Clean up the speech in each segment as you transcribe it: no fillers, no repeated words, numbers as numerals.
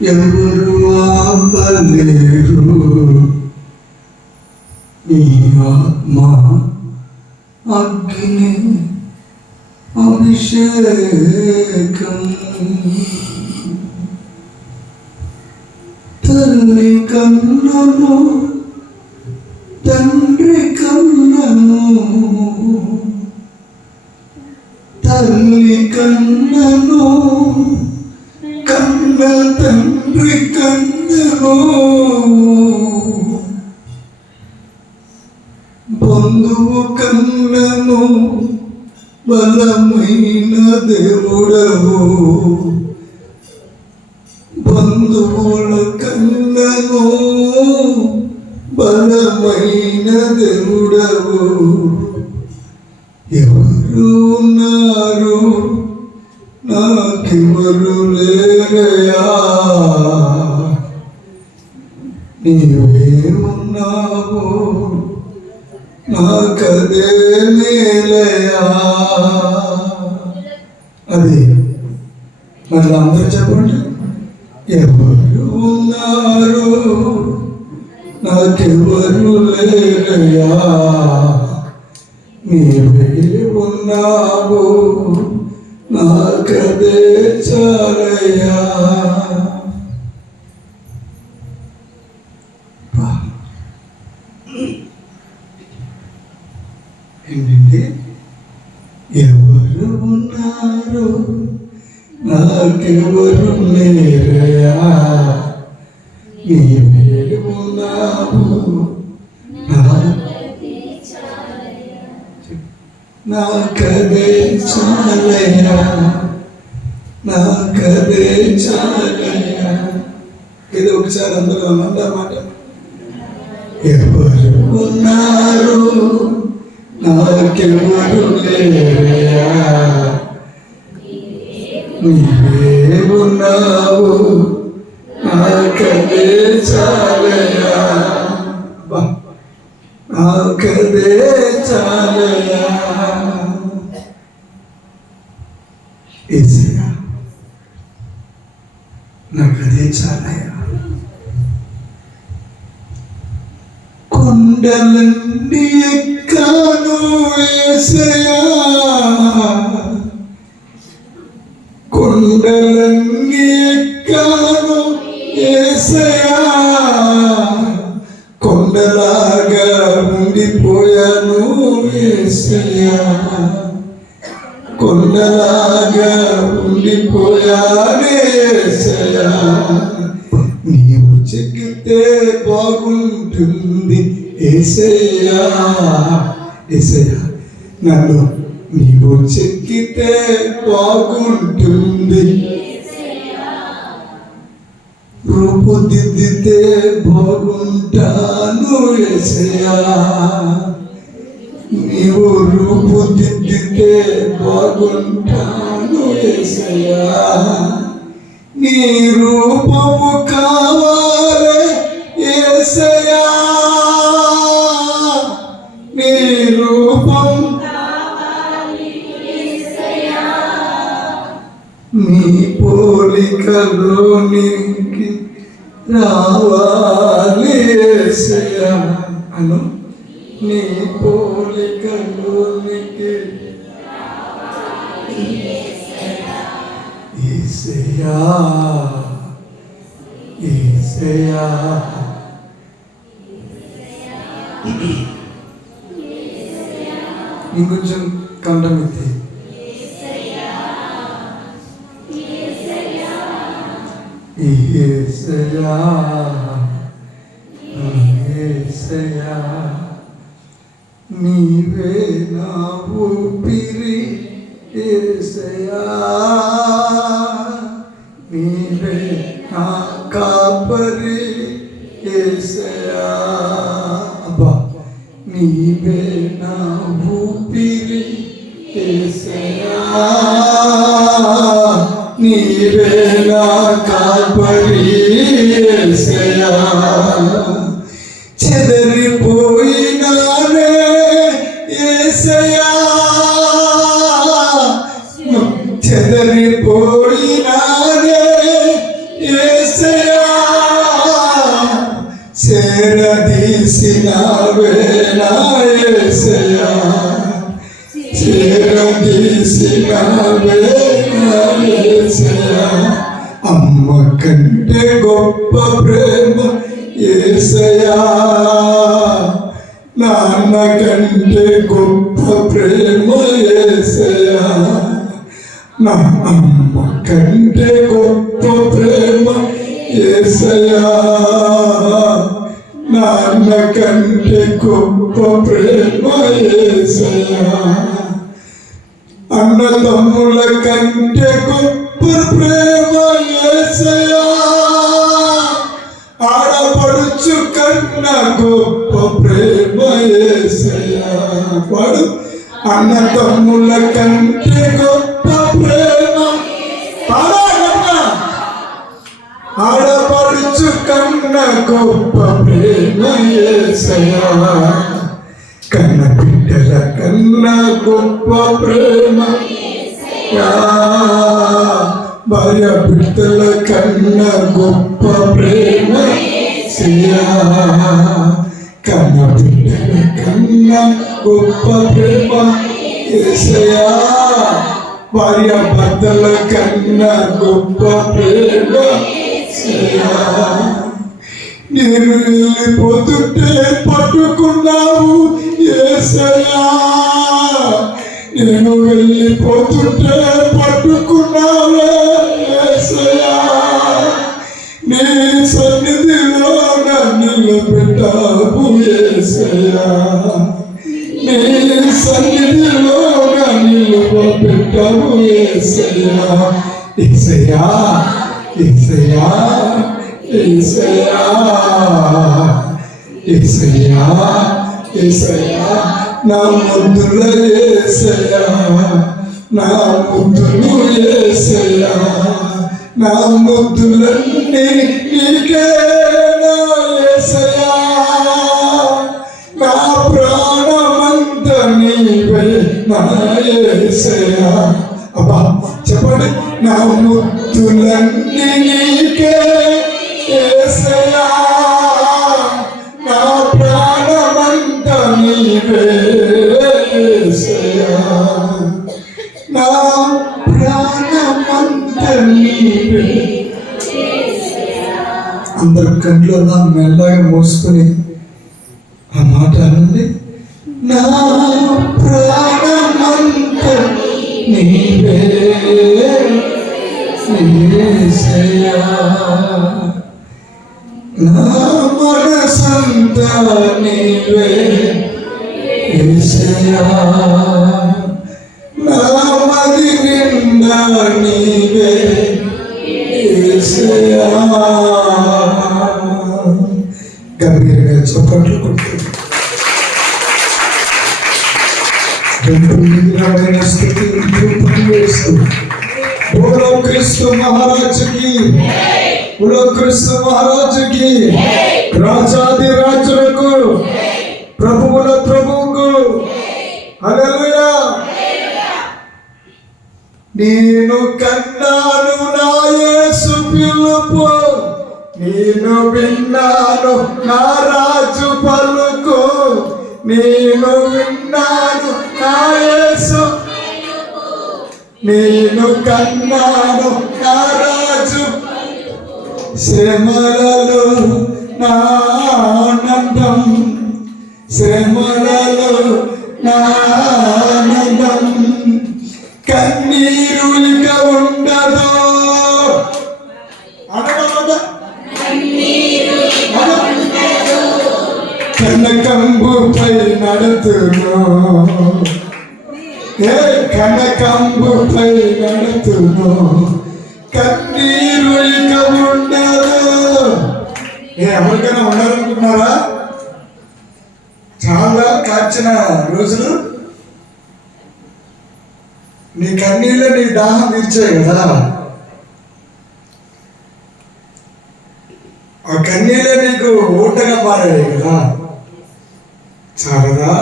ఎవరు ఆపలేరు నీ ఆత్మ అగ్ని అభిషేకం. తల్లి కన్నను తండ్రి కన్నను, తల్లి కన్నను కన్న తండ్రి కన్నను, బంధువు కన్నను బలమైన దేవుడవు, బంధువుల కన్నను బలమైన దేవుడవు. ఎవరు ఉన్నారు నాకెవరు లేరయా, నీవే ఉన్నావు నాకదే మేలయా. అది మరి అందరూ చెప్పండి. ఎవరు ఉన్నారు నాకెవరు లేరయా, నీవే ఉన్నావు నాకదే చాలయ్యా. ఏంటంటే ఎవరు ఉన్నారు నాకెవరు లేరయా, నీవే ఉన్నావు నాకదే చాలయ్యా, నాకదే చాలయ్యా. ఇది ఒకసారి అందరూ అన్నమాట. ఎవరు ఉన్నారు నాకెవరు లేరయా, నీవే ఉన్నావు నాకదే చాలయ్యా, నాకదే చాలయ్యా. యేసయ్యా నాకదే చాలయ్యా. కొండలన్నీ ఎక్కాను యేసయ్యా, కొండలన్నీ ఎక్కాను యేసయ్యా, కొండలాగా ఉండిపోయాను యేసయ్యా, కొండలాగా ఉండిపోయాను యేసయ్యా. నీవు చెక్కితే బాగుంటుంది యేసయ్యా, యేసయ్యా నన్ను నీవు చెక్కితే బాగుంటుంది, రూపుదిద్దితే బాగుంటాను యేసయ్యా, నీవు రూపుదిద్దితే బాగుంటాను యేసయ్యా. నీ రూపము కావాలే యేసయ్యా, నీ రూపం నీ పోలికలోనికి రావాలి యేసయ్యా అను, నీ పోలికలోనికి యేసయ్యా, యేసయ్యా. ఇంకొంచెం కంఠమెత్తి యేసయ్యా, యేసయ్యా నీవే నా ఊపిరి యేసయ్యా, నీవే నా కాపరి యేసయ్యా, అబ్బా నీవే నా ఊపిరి యేసయ్యా, నీవే నా కాపరి యేసయ్యా. చెదరిపోయినానే యేసయ్యా, చెదరిపోయినానే యేసయ్యా, అమ్మ కంటే గొప్ప ప్రేమ యేసయ్యా, నాన్న కంటే గొప్ప ప్రేమ యేసయ్యా, నా అమ్మ కంటే గొప్ప ప్రేమ యేసయ్యా, నాన్న కంటే గొప్ప ప్రేమ యేసయ్యా, అన్నదమ్ముల కంటే గొప్ప ప్రేమ యేసయ్యా, ఆడపడుచు కన్నా గొప్ప ప్రేమ యేసయ్యా. వాడు అన్నదమ్ముల కంటే గొప్ప ప్రేమ, ఆడపడుచు కన్నా గొప్ప ప్రేమ యేసయ్యా, కన్న బిడ్డల కన్నా గొప్ప ప్రేమ, భార్య బిడ్డల కన్నా గొప్ప ప్రేమ యేసయ్యా, కన్న బిడ్డల కన్నా గొప్ప ప్రేమ యేసయ్యా, భార్య భర్తల కన్నా గొప్ప ప్రేమ యేసయ్యా. నేను వెళ్ళిపోతుంటే పట్టుకున్నావు యేసయ్యా, నేను వెళ్ళిపోతుంటే పట్టుకున్నావే యేసయ్యా, నీ సన్నిధిలో నిలబెట్టావు యేసయ్యా, నీ సన్నిధిలో నిలబెట్టావు యేసయ్యా. యేసయ్యా యేసయ్యా యేసయ్యా యేసయ్యా యేసయ్యా, నా ముద్దుల యేసయ్యా, నా ముద్దులు యేసయ్యా, నా ముద్దులన్నీ నీకే నా యేసయ్యా, నా ప్రాణమంత నీవే నా యేసయ్యా. అబ్బా చెప్పండి, నా ముద్దులన్నీ నీకే యేసయ్యా, నా ప్రాణమంత నీవే యేసయ్యా, నా ప్రాణమంత నీవే. అందరు కంట్లో నా మెల్లగా మోసుకొని ఆ మాట అనండి, నా ప్రాణమంత నీవే యేసయ్యా, నా మనసంతా నీవే యేసయ్యా, నా మది నిండా నీవే యేసయ్యా. గంభీరంగా చప్పట్లు కొట్టు. స్థితి बोलो कृष्ण महाराज की, बोलो कृष्ण महाराज की, राजादि राजुలకు, ప్రభువుల ప్రభువుకు హల్లెలూయా. నేను కన్నాను నా యేసు పిలుపు, నేను విన్నాను నా రాజు పలుకు, నేను విన్నాను నా యేసు, నేను కన్నాను నా రాజు, శ్రమలలో నా ఆనందం, శ్రమలలో నా ఆనందం, కన్నీరు ఇక ఉండదు. కనకంబుపై నడుతును, కనకంబుపై నడుతును, కన్నీరు ఇక ఉండదు. ఎవరికైనా ఉండాలనుకుంటున్నారా? చాలా కాచిన రోజులు నీ కన్నీళ్ళే నీ దాహం తీర్చాయి కదా, ఆ కన్నీళ్ళే నీకు ఊటగా పారాయి కదా, చాలదా?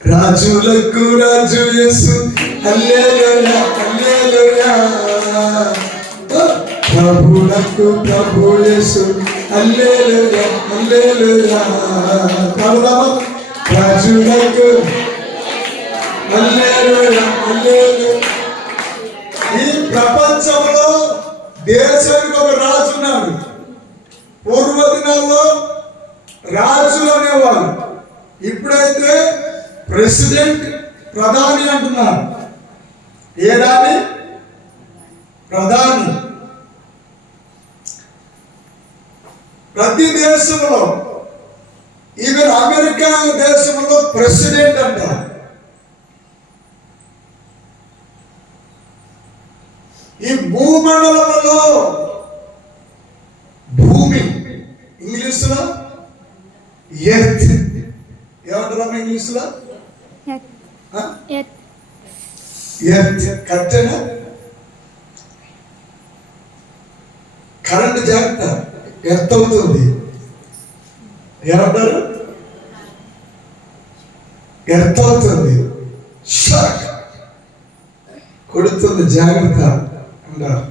రాజులకు రాజు యేసు, హల్లెలూయా హల్లెలూయా, ప్రభువులకు ప్రభు యేసు, హల్లెలూయా హల్లెలూయా. రాజులకు హల్లెలూయా, హల్లెలూయా. ఈ ప్రపంచంలో దేశానికి ఒక రాజు ఉన్నాడు. పూర్వ దినాల్లో రాజులు అనేవాళ్ళు, ఇప్పుడైతే ప్రెసిడెంట్, ప్రధాని అంటున్నారు. ఏదాని? ప్రధాని. ప్రతి దేశంలో, ఈవెన్ అమెరికా దేశంలో ప్రెసిడెంట్ అంటారు. ఈ భూమండలంలో భూమి, ఇంగ్లీష్లో ఎర్త్ ఏమంటారమ్మా? ఇంగ్లీష్లో ఎర్త్. కరెక్టేనా? కరెంట్ జాగ్రత్త, ఎర్త్ అవుతుంది. ఏమంటారు? ఎర్త్ అవుతుంది, షాక్ కొడుతుంది, జాగ్రత్త అంటారు.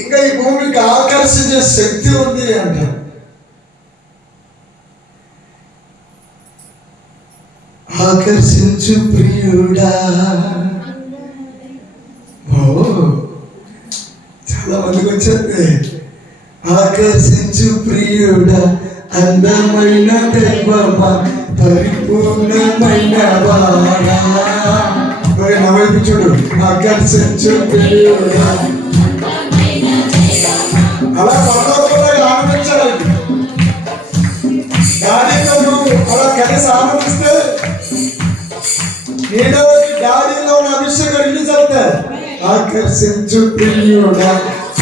ఇంకా ఈ భూమికి ఆకర్షించే శక్తి ఉంది అంటారు. ఆకర్షించు ప్రియుడా. చాలా మందికి వచ్చేది. ఆకర్షించు ప్రియుడా, అందమైన దైవమా, పరిపూర్ణమైన వాడా. నా వైపు చూడు. ఆకర్షించు ప్రియుడా. అలా పర్లోకంలో ఆనందించాలి. డాడీతో నువ్వు అలా కలిసి ఆనందిస్తే నేను డాడీలో ఉన్న అభిషేకం రిలీజ్ అవుతాయి. ఆకర్షించు ప్రియుడా,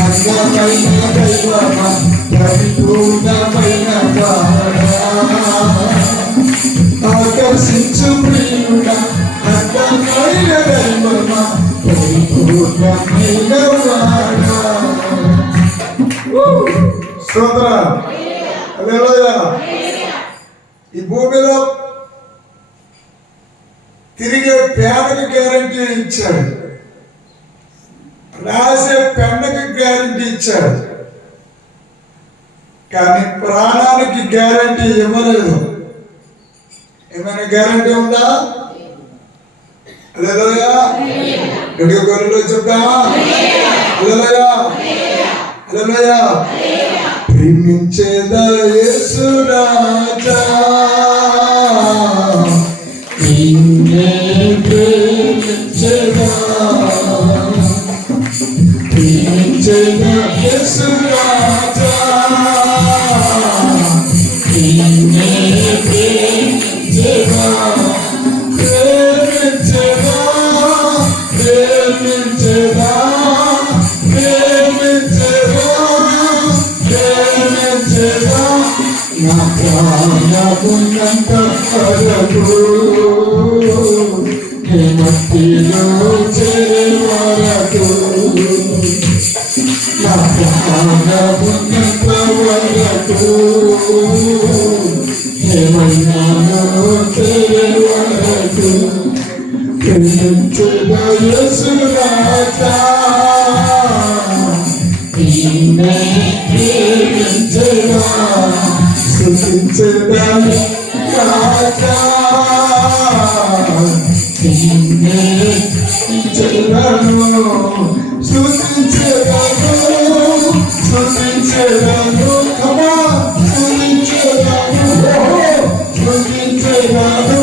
అందమైన దైవమా, పరిపూర్ణమైన వాడా. ఆకర్షించు ప్రియుడా, అందమైన దైవమా, పరిపూర్ణమైన వాడా. స్తోత్రం, హల్లెలూయా. ఈ భూమిలో తిరిగే పేదకి గ్యారంటీ ఇచ్చాడు, రాసే పెన్నకి గ్యారంటీ ఇచ్చాడు, కానీ ప్రాణానికి గ్యారంటీ ఇవ్వలేదు. ఏమైనా గ్యారంటీ ఉందా? హల్లెలూయా. గడియ గొర్రెలో చెప్తామా? హల్లెలూయా, హల్లెలూయా. ప్రేమించేదా యేసు రాజా, ప్రేమించేదా, ప్రేమించేదా యేసు రాజా, ప్రేమించేదా, ప్రేమించేదా, ప్రేమించేదా, ప్రేమించేదా, నా ప్రాణమున్నంత వరకు, నీ మట్టిలో చేరే వరకు, నా ప్రాణమున్నంత వరకు, ఏమైనానో చేరే వరకు, ప్రేమించేదా యేసు రాజా, ప్రేమించేదా, స్తుతించేదా రాజా, స్తుతించేదను, స్తుతించేదను, స్తుతించేదను, కమా స్తుతించేదను, స్తుతించేదను,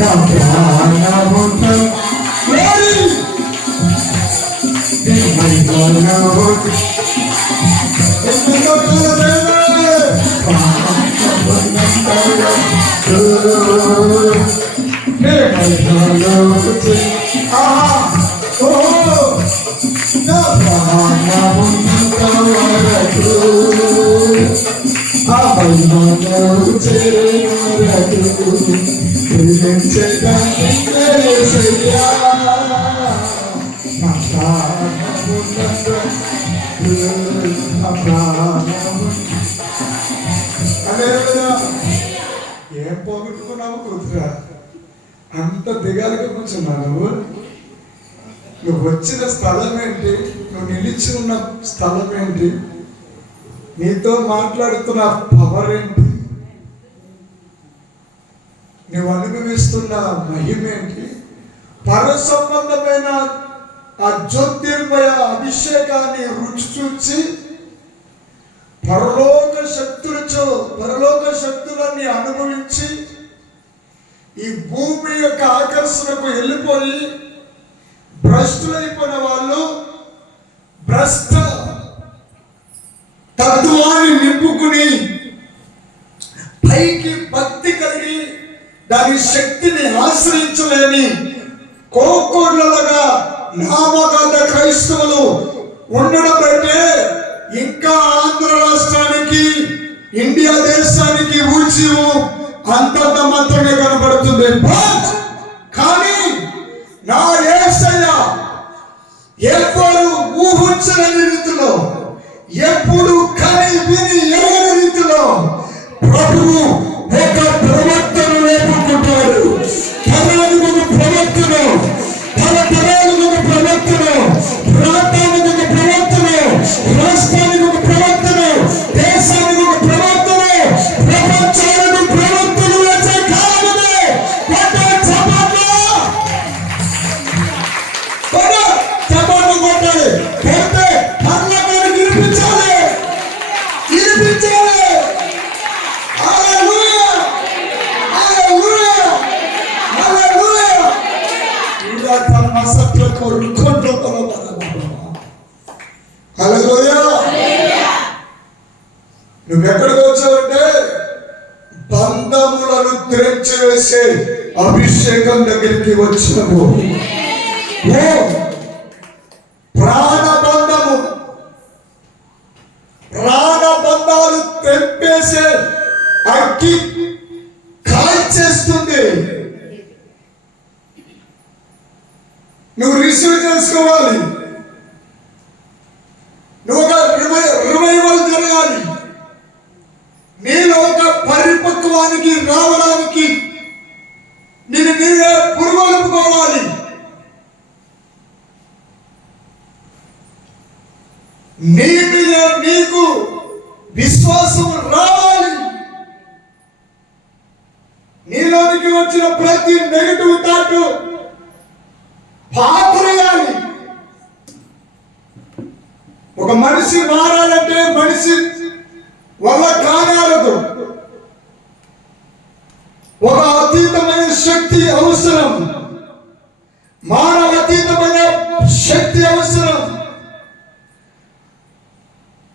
నా ప్రాణమున్న ఏం పోగొట్టుకున్నావు కూతురా? అంత దిగాలుగా కూర్చున్నావు. నువ్వు వచ్చిన స్థలం ఏంటి? నువ్వు నిలిచి ఉన్న స్థలం ఏంటి? నీతో మాట్లాడుతున్న పవర్ ఏంటి? నువ్వు అనుభవిస్తున్న మహిమేంటి? పర సంబంధమైన ఆ జ్యోతిర్మయ అభిషేకాన్ని రుచి చూచి పరలోక శక్తులన్నీ అనుభవించి ఈ భూమి యొక్క ఆకర్షణకు వెళ్ళిపోయి భ్రష్టులైపోయిన వాళ్ళు భ్రష్ట తత్వాన్ని నింపుకుని పైకి భక్తి కలిగి దాని శక్తిని ఆశ్రయించలేని కోకోళ్ళగా నామకాంత క్రైస్తవులు ఉండడం బట్టే ఇంకా ఆంధ్ర రాష్ట్రానికి, ఇండియా దేశానికి ఊచివు అంతంత మాత్రమే కనబడుతుంది. కానీ నా యేసయ్య ఎప్పుడు ఊహించలేని రీతిలో, ఎప్పుడు కని విని ఎరగని రీతిలో ప్రభువు ఒక ప్రవక్తను లేపుకుంటాడు. తరానికి ఒక ప్రవక్తను, తరతరాలకు ఒక ప్రవక్తను, ప్రాంతానికి ఒక ప్రవక్తను, రాష్ట్రానికి ఒక ప్రవక్తను, దేశానికి ఒక ప్రవక్తను, ప్రపంచానికి ప్రవక్తను వచ్చే కాలమే. చపాట్లు కొట్టాలి, కొడితే పర్లోకానికి వినిపించాలి. నువ్వెక్కడికి వచ్చావంటే బంధములను తెంచివేసే అభిషేకం దగ్గరికి వచ్చావు. ప్రాణబంధాలు తెంపేసే అగ్గి కాల్చేస్తుంది. నువ్వు రిసీవ్ చేసుకోవాలి. నువ్వు ఒక రివైవల్ జరగాలి. నీలో ఒక పరిపక్వానికి రావడానికి నీవే పురుగొలుపుకోవాలి. నీ మీద నీకు విశ్వాసం రావాలి. నీలోనికి వచ్చిన ప్రతి నెగటివ్ థాట్ పాత్రయాలి. ఒక మనిషి మారాలంటే మనిషి వల్ల కానేరదు. ఒక అతీతమైన శక్తి అవసరం, మానవ అతీతమైన శక్తి అవసరం.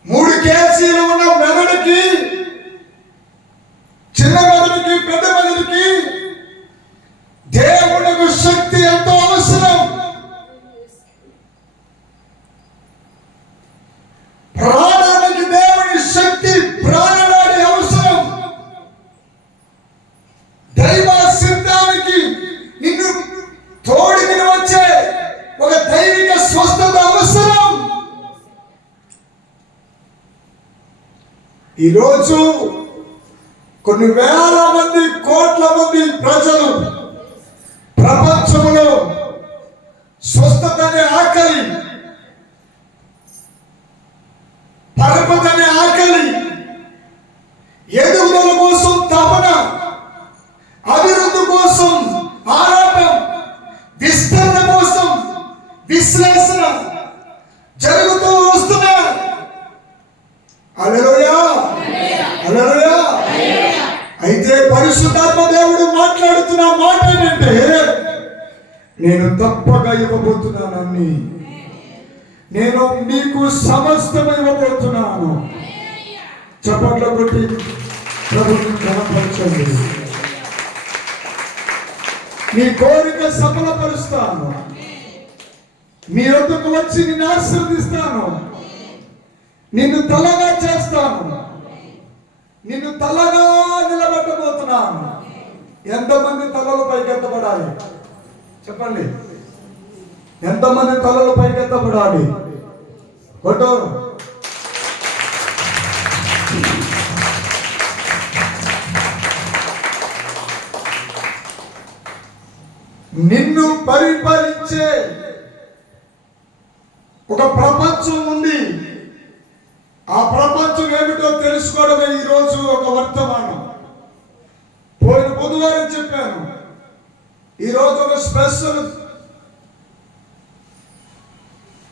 3 కేజీలు ఉన్న మెదడుకి, చిన్న మెదడుకి, పెద్ద మెదడుకి దేవునికి శక్తి ఎంతో అవసరం. ప్రాణానికి దేవుని శక్తి ప్రాణనాడి అవసరం. దైవ సిద్ధానికి నిన్ను తోడికి వచ్చే ఒక దైవిక స్వస్థత అవసరం. ఈరోజు కొన్ని వేల మంది, కోట్ల మంది ప్రజలు ప్రపంచంలో స్వస్థత అనే ఆకలి, పరపతి అనే ఆకలి, ఎదుగుదల కోసం తపన, అభివృద్ధి కోసం ఆరాటం, విస్తరణ కోసం విశ్లేషణ జరుగుతూ వస్తున్నారు. హల్లెలూయా, హల్లెలూయా. అయితే పరిశుద్ధాత్మ దేవుడు మాట్లాడుతున్న మాట ఏంటంటే, నేను తప్పగా ఇవ్వబోతున్నానని, నేను నీకు సమస్తం ఇవ్వబోతున్నాను. చప్పట్ల కొట్టి ప్రభుని ఘనపరచండి. నీ కోరిక సఫలపరుస్తాను. నీ వద్దకు వచ్చి నిన్ను ఆశీర్వదిస్తాను. నిన్ను తలగా చేస్తాను. నిన్ను తలగా నిలబెట్టబోతున్నాను. ఎంతమంది తలలు పైకెత్తబడాలి చెప్పండి? ఎంతమంది తలలు పైకెత్తబడాలి? ఫోటో నిన్ను పరిపాలించే ఒక ప్రపంచం ఉంది. ఆ ప్రపంచం ఏమిటో తెలుసుకోవడమే ఈరోజు ఒక వర్తమానం. పోయిన బుధవారం చెప్పాను, ప్రెస్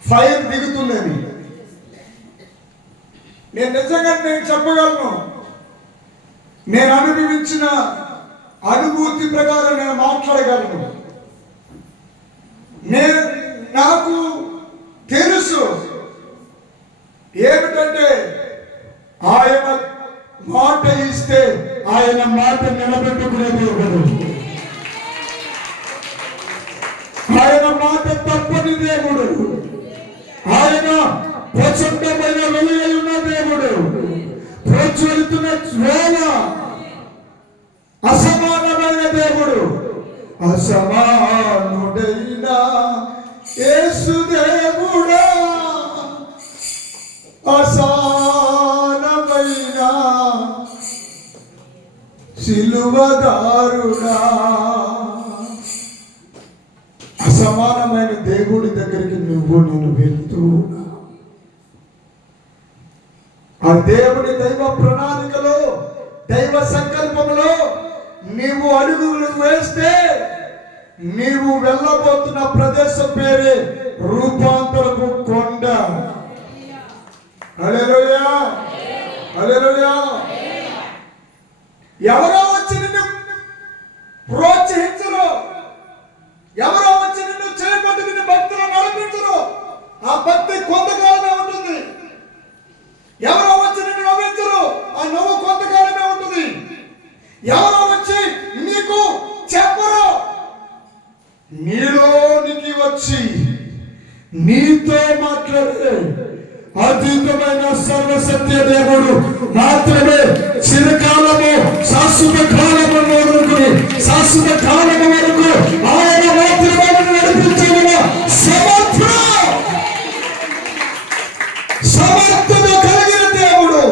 ఫైర్ దిగుతున్నది. నేను నిజంగా చెప్పగలను, నేను అనుభవించిన అనుభూతి ప్రకారం నేను మాట్లాడగలను. నాకు తెలుసు ఏమిటంటే, ఆయన మాట ఇస్తే ఆయన మాట నిలబెట్టుకునే దేవుడు, ఆయన మాట తప్పని దేవుడు, ఆయన ప్రచండమైన వెలుగై ఉన్న దేవుడు, ప్రజ్వలితున్న జ్వాల, అసమానమైన దేవుడు, అసమానుడైన యేసు దేవుడా, అసమానమైన సిలువదారుడా. అసమానమైన దేవుడి దగ్గరికి నేను వెళ్తూ, ఆ దేవుని దైవ ప్రణాళికలో, దైవ సంకల్పంలో నీవు అడుగులు వేస్తే నీవు వెళ్ళబోతున్న ప్రదేశం పేరే రూపాంతరపు కొండ. హల్లెలూయా, హల్లెలూయా. ఎవరో వచ్చి నిన్ను ప్రోత్సహించరు, ఎవరో వచ్చి నిన్ను చేపట్టి నిన్ను భక్తులు నడిపించరు. ఆ భక్తి కొంతకాలమే ఉంటుంది. ఎవరో వచ్చి నిన్ను నవ్వించరు, ఆ నవ్వు కొంతకాలమే ఉంటుంది. ఎవరో వచ్చి నీకు చెప్పరు, నీలోనికి వచ్చి నీతో మాట్లాడే అద్భుతమైన సర్వసత్య దేవుడు మాత్రమే చిరకాలము, శాశ్వత కాలము వరకు, శాశ్వత కాలము వరకు ఆయన మాత్రమే నడిపించగల సమర్థత కలిగిన దేవుడు,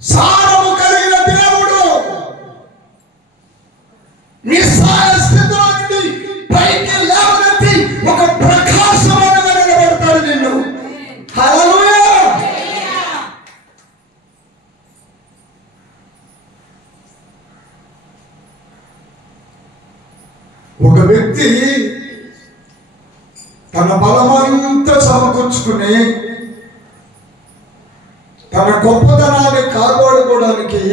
సారము కలిగిన దేవుడు. నిస్సార స్థితిలో నుండి పైకి లేవనెత్తి ఒక ప్రకాశమానంగా నిలబెడతాడు నిన్ను. హల్లెలూయా. ఒక వ్యక్తి తన బలమంతా సమకూర్చుకుని తన గొప్పతనాన్ని కాపాడుకోవడానికి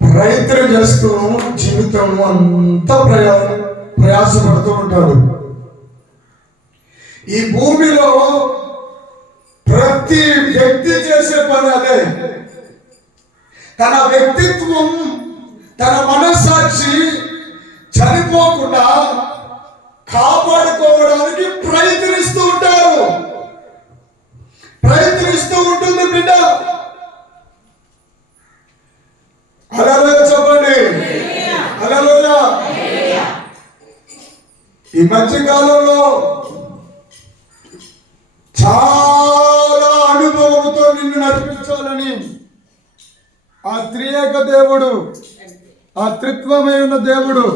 ప్రయత్నం చేస్తూ జీవితం అంతా ప్రయాసపడుతూ ఉంటాడు. ఈ భూమిలో ప్రతి వ్యక్తి చేసే పని అదే. తన వ్యక్తిత్వం, తన మనస్సాక్షి చనిపోకుండా కాపాడుకోవడానికి ప్రయత్నిస్తూ ఉంటారు, ప్రయత్నిస్తూ ఉంటుంది బిడ్డ. హల్లెలూయా చెప్పండి, హల్లెలూయా. ఈ మధ్య కాలంలో చాలా అనుభవంతో నిన్ను నడిపించాలని ఆ త్రియేక దేవుడు, ఆ త్రిత్వమైన దేవుడు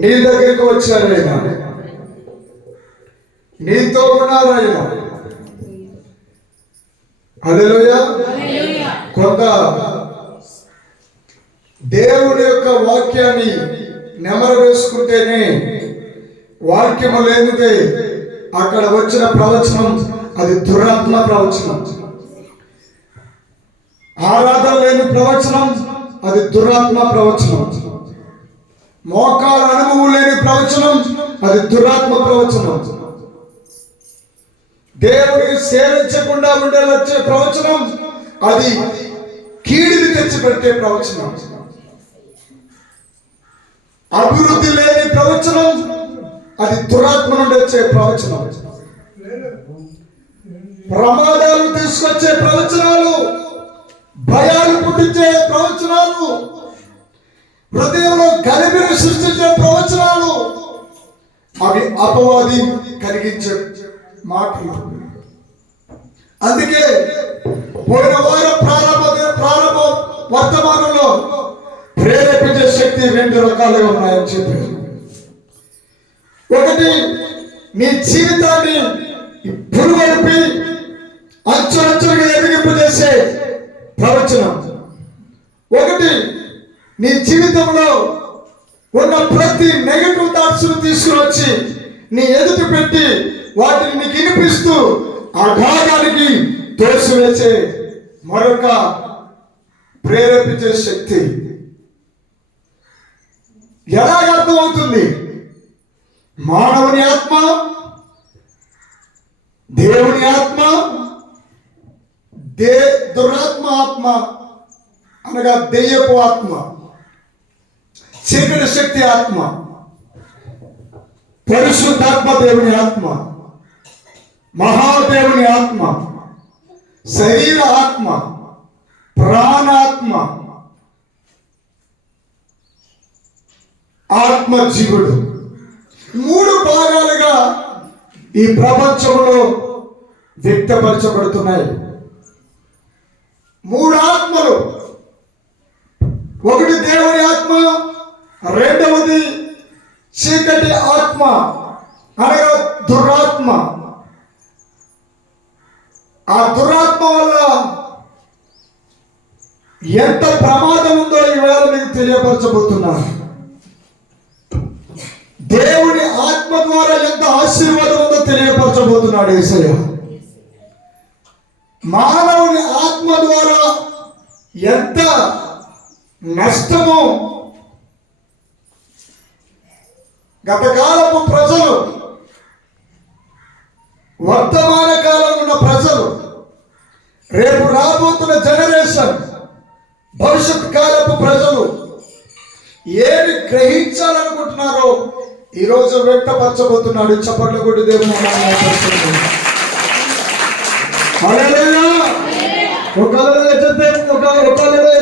నీ దగ్గరికి వచ్చారైనా, నీతో ఉన్నారైనా. హల్లెలూయా. కొంత దేవుని యొక్క వాక్యాన్ని నెమరు వేసుకుంటేనే, వాక్యము లేనిదే అక్కడ వచ్చిన ప్రవచనం అది దురాత్మ ప్రవచనం. ఆరాధన లేని ప్రవచనం అది దురాత్మ ప్రవచనం. మోకాల అనుభవం లేని ప్రవచనం అది దురాత్మ ప్రవచనం. దేవుడికి సేవించకుండా ఉండే వచ్చే ప్రవచనం అది కీడిని తెచ్చిపెట్టే ప్రవచనం. అభివృద్ధి లేని ప్రవచనం అది దురాత్మ నుండి వచ్చే ప్రవచనం. ప్రమాదాలు తీసుకొచ్చే ప్రవచనాలు, భయాలు పుట్టించే ప్రవచనాలు, హృదయంలో గలిబిలి సృష్టించే ప్రవచనాలు అవి అపవాది కలిగించే మాటలు. అందుకే పోయిన వారం ప్రారంభ వర్తమానంలో ప్రేరేపించే శక్తి 2 రకాలుగా ఉన్నాయని చెప్పారు. ఒకటి, నీ జీవితాన్ని పురుగొల్పి అంచులంచులుగా ఎదిగింపు చేసే ప్రవచనం. ఒకటి, నీ జీవితంలో ఉన్న ప్రతి నెగటివ్ థాట్స్ తీసుకుని వచ్చి నీ ఎదుట పెట్టి వాటిని నీకు వినిపిస్తూ అగాధానికి తోసివేసే మరొక ప్రేరేపించే శక్తి ఎలాగ అర్థమవుతుంది? మానవుని ఆత్మ, దేవుని ఆత్మ, దురాత్మ ఆత్మ అనగా దెయ్యపు ఆత్మ, చీకటి శక్తి ఆత్మ, పరిశుద్ధాత్మ దేవుని ఆత్మ, మహాదేవుని ఆత్మ, శరీర ఆత్మ, ప్రాణాత్మ, ఆత్మజీవుడు, మూడు భాగాలుగా ఈ ప్రపంచంలో వ్యక్తపరచబడుతున్నాయి. మూడు ఆత్మలు, ఒకటి దేవుని ఆత్మ, రెండవది చీకటి ఆత్మ అనగా దురాత్మ. ఆ దురాత్మ వల్ల ఎంత ప్రమాదం ఉందో ఈవేళ మీకు తెలియపరచబోతున్నాను. దేవుని ఆత్మ ద్వారా ఎంత ఆశీర్వాదం ఉందో తెలియపరచబోతున్నాడు యేసయ్య. మానవుని ఆత్మ ద్వారా ఎంత నష్టమో గతకాలపు ప్రజలు, వర్తమాన కాలం ఉన్న ప్రజలు, రేపు రాబోతున్న జనరేషన్, భవిష్యత్ కాలపు ప్రజలు ఏమి గ్రహించాలనుకుంటున్నారో ఈరోజు వ్యక్తపరచబోతున్నాడు. చప్పట్ల కొట్టి దేవుని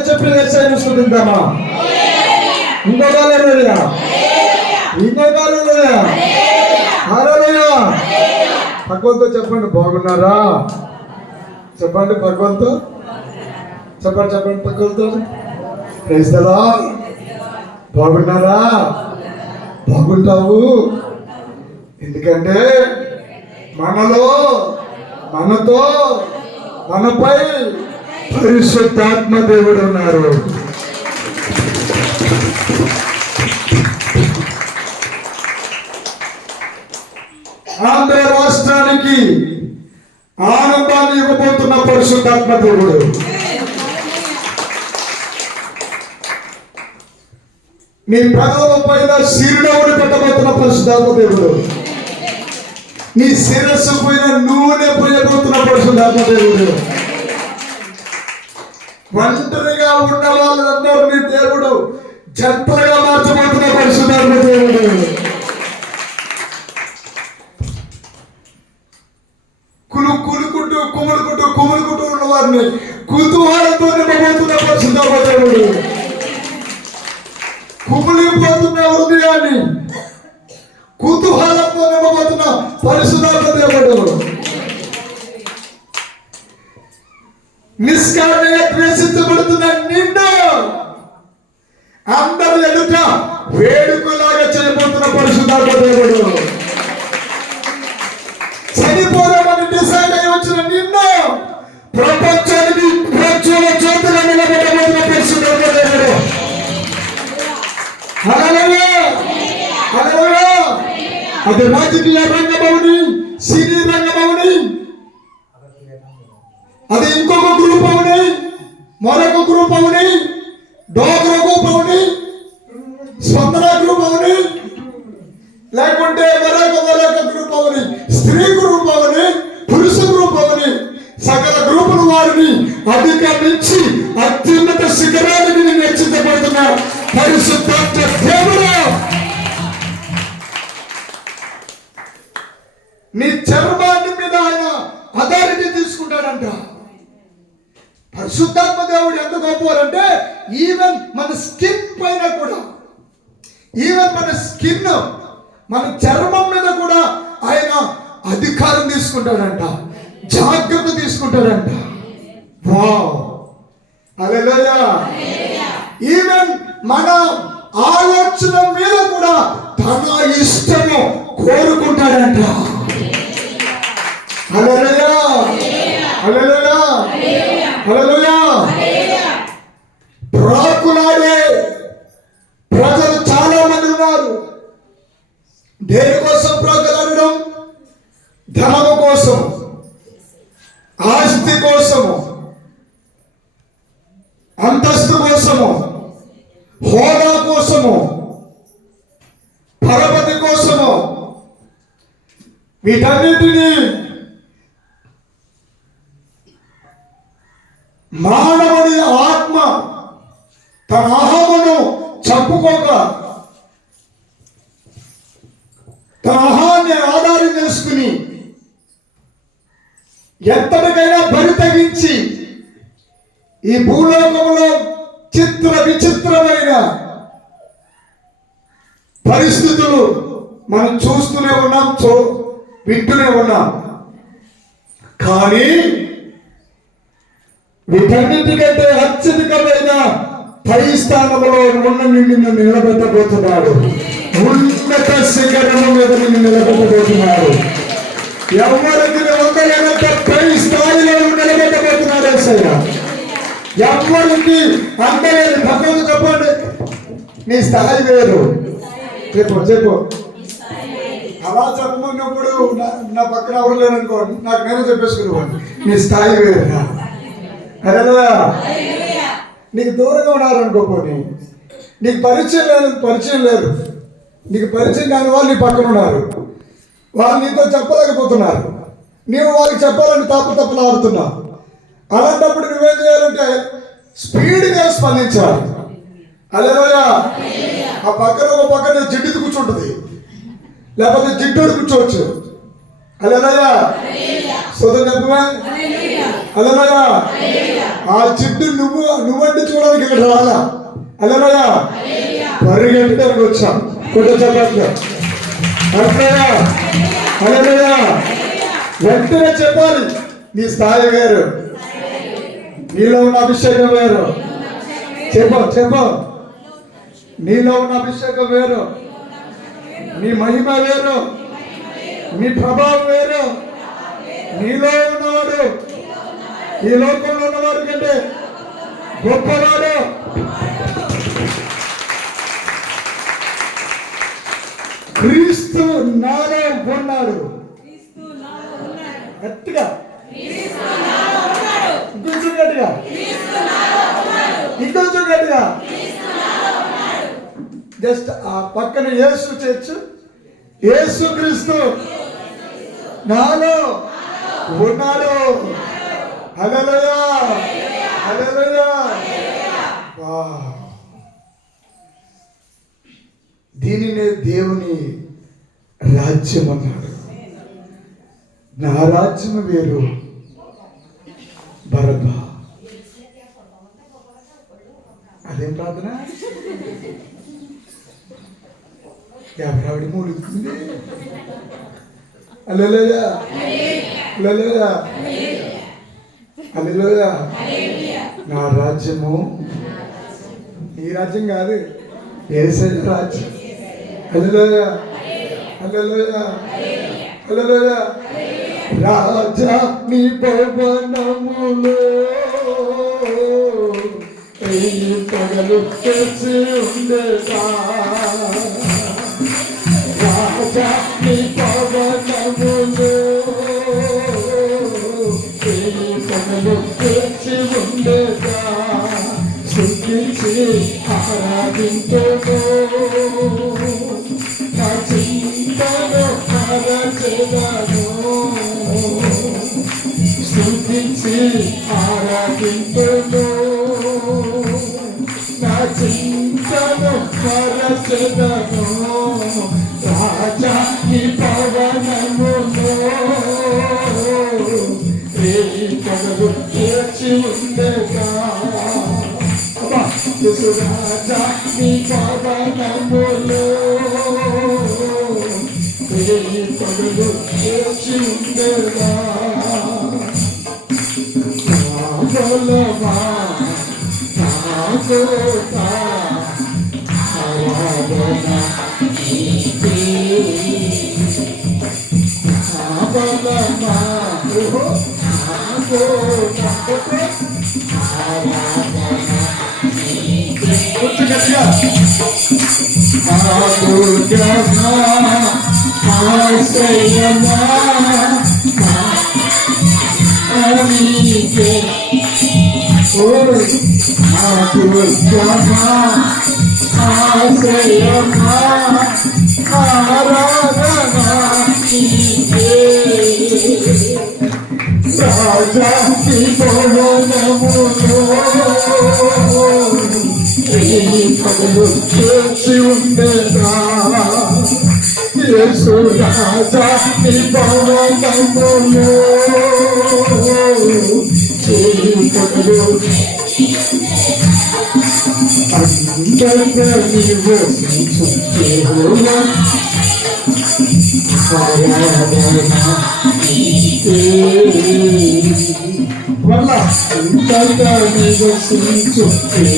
చెప్పి వేసాయని స్థుతిద్దామా? భగవంతో చెప్పండి, బాగున్నారా? చెప్పండి భగవంతో, చెప్పండి భగవంతో. Praise the lord. బాగున్నారా? బాగుంటావు. ఎందుకంటే మనలో, మనతో, మనపై పరిశుద్ధాత్మ దేవుడు ఉన్నారు. ఆంధ్ర రాష్ట్రానికి ఆనందాన్ని ఇవ్వబోతున్న పరిశుద్ధాత్మ దేవుడు. నీ పెదవుల పైన శిరుడవుని పెట్టబోతున్న పరిశుద్ధాత్మ దేవుడు. నీ శిరస్సు పైన నూనె పోయబోతున్న పరిశుద్ధాత్మ దేవుడు. ఒంటరిగా ఉన్న వాళ్ళందరినీ దేవుడు జంటలుగా మార్చబోతున్న పరిశుద్ధాత్మ దేవుడు. కుములుకుంటూ ఉన్న వారిని కుతూహలంతో నింపబోతున్న పరిశుద్ధాత్మ దేవుడు. కుమిలిపోతున్న హృదయాన్ని కుతూహలంతో నింపబోతున్న పరిశుద్ధాత్మ దేవుడు. నిష్కారణంగా ద్వేషించబడుతున్న నిన్ను అందరి ఎదుట వేడుకలాగా చేయబోతున్న పరిశుద్ధాత్మ దేవుడు. చనిపోదామని డిసైడ్ అయి వచ్చిన నిన్ను ప్రపంచానికి ప్రజల చేతుల నిలబెట్టబోతున్న పరిశుద్ధాత్మ దేవుడు. అది రాజకీయ రంగమవని, సినీ రంగమవని, అది ఇంకొక గ్రూప్ అవని, మరొక గ్రూప్ అవని, డోగ్రా గ్రూప్ అవని, స్పందన గ్రూప్ అవని, లేకుంటే మరొక గ్రూప్ అవని, స్త్రీ గ్రూప్ అవని, పురుష గ్రూప్ అవని, సకల గ్రూపుల వారిని అధిగమించి అత్యున్నత శిఖరానికి హెచ్చించబడుతున్న పరిశుద్ధాత్మ దేవుడు. నీ చర్మాన్ని మీద ఆయన అథారిటీ తీసుకుంటాడంట. పరిశుద్ధాత్మ దేవుడు ఎంత గొప్పవారంటే ఈవెన్ మన స్కిన్ పైన కూడా, ఈవెన్ మన చర్మం మీద కూడా ఆయన అధికారం తీసుకుంటాడంట, జాగ్రత్త తీసుకుంటాడంట. వావ్, హల్లెలూయా. ఈవెన్ మన ఆలోచన మీద కూడా తన ఇష్టము కోరుకుంటాడంట. హల్లెలూయా, హల్లెలూయా, హల్లెలూయా. ప్రాకులాడే దేనికోసం ప్రాకులాడడం? ధనము కోసం, ఆస్తి కోసము, అంతస్తు కోసము, హోదా కోసము, పరపతి కోసము, వీటన్నిటినీ మానవుని ఆత్మ తన అహమును చంపుకోక తన అహాన్ని ఆధారం చేసుకుని ఎంతటికైనా బరి తెగించి ఈ భూలోకంలో చిత్ర విచిత్రమైన పరిస్థితులు మనం చూస్తూనే ఉన్నాం, వింటూనే ఉన్నాం. కానీ వీటన్నిటికంటే అత్యధికమైన పై స్థానంలో ఉన్న నిన్ను నిలబెట్టబోతున్నాడు. ఉన్నత శిఖరము మీద నిన్ను నిలబెట్టబోతున్నాడు. ఎవరికి వందలేనంత పై స్థాయిలో నిలబెట్టబోతున్నాడు యేసయ్య. ఎవరికి అందలేదు. పక్కకు చెప్పండి, నీ స్థాయి వేరు. చెప్పు. అలా చెప్పమన్నప్పుడు నా పక్కన ఎవరు లేరనుకోండి, నాకు నేను చెప్పేసుకునేవాడిని, నీ స్థాయి వేరు. అదే నీకు దూరంగా ఉన్నారనుకోపోని, నీకు పరిచయం లేదు, నీకు పరిచయం కాని వాళ్ళు నీ పక్కన ఉన్నారు, వాళ్ళు నీతో చెప్పలేకపోతున్నారు, నీవు వాళ్ళకి చెప్పాలని తప్పులాడుతున్నావు. అలాంటప్పుడు నువ్వేం చేయాలంటే స్పీడ్గా స్పందించాలి. హల్లెలూయా. ఆ పక్కన ఒక పక్కన జిడ్డుది కూర్చుంటుంది, లేకపోతే జిడ్డోడు కూర్చోవచ్చు. హల్లెలూయా. సోదరు చెప్పమే. హల్లెలూయా. ఆ జిడ్డు నువ్వంటే చూడడానికి ఇక్కడ రాలా. హల్లెలూయా. పరిగెట్టడానికి వచ్చాం. కొత్త చెప్పట్లు. హల్లెలూయా. హల్లెలూయా. వెంటనే చెప్పాలి, నీ స్థాయి వేరు, నీలో ఉన్న అభిషేకం వేరు. చెప్పు. నీలో ఉన్న అభిషేకం వేరు, నీ మహిమ వేరు, నీ ప్రభావం వేరు. నీలో ఉన్నవాడు ఈ లోకంలో ఉన్నవాడు కంటే గొప్పవాడు. క్రీస్తు నాలో ఉన్నాడు. గట్టిగా ఇంకొంచెం గట్టిగా. జస్ట్ ఆ పక్కన యేసు చేర్చు. యేసు క్రీస్తు నాలో ఉన్నాడు. హల్లెలూయా. హల్లెలూయా. దీనినే దేవుని రాజ్యం అన్నాడు. నా రాజ్యం వేరు. బరబ్బా. అదేం ప్రార్థన? ఎవరావిడ మూడుతుంది. హల్లెలూయా. హల్లెలూయా. హల్లెలూయా. నా రాజ్యము ఈ రాజ్యం కాదు, యేసయ్య రాజ్యం. హల్లెలూయా. హల్లెలూయా. హల్లెలూయా. రాజా నీ భవనములో పగలు తెచ్చి ఉండేదా. రాజా నీ భవనములో పగలు తెచ్చి ఉండేదా. స్తుతించి ఆరాధించును, నా చింతను మరచెదను. స్తుతించి ఆరాధించును, నా చింతను మరచెదను. రాజా నీ భవనములో పగలు తెచ్చి ఉండగా. రాజా నీ భవనములో పగలు తెచ్చి ఉండగా. నా బలమా నా కోట ఆరాధన నీకే. నా బలమా నా కోట ఆరాధన నీకే. ఆశ్రయమా నీకే ఆశ్రయమా ఆరాధనా నీకే రాజాకి భవనములో పనులు చేసి ఉండేదా యేసు రాజాకి భవనములో పనులు అందరిగా నివసించుకోవా వల్ల ఇంతగా నివసించుకోవాలి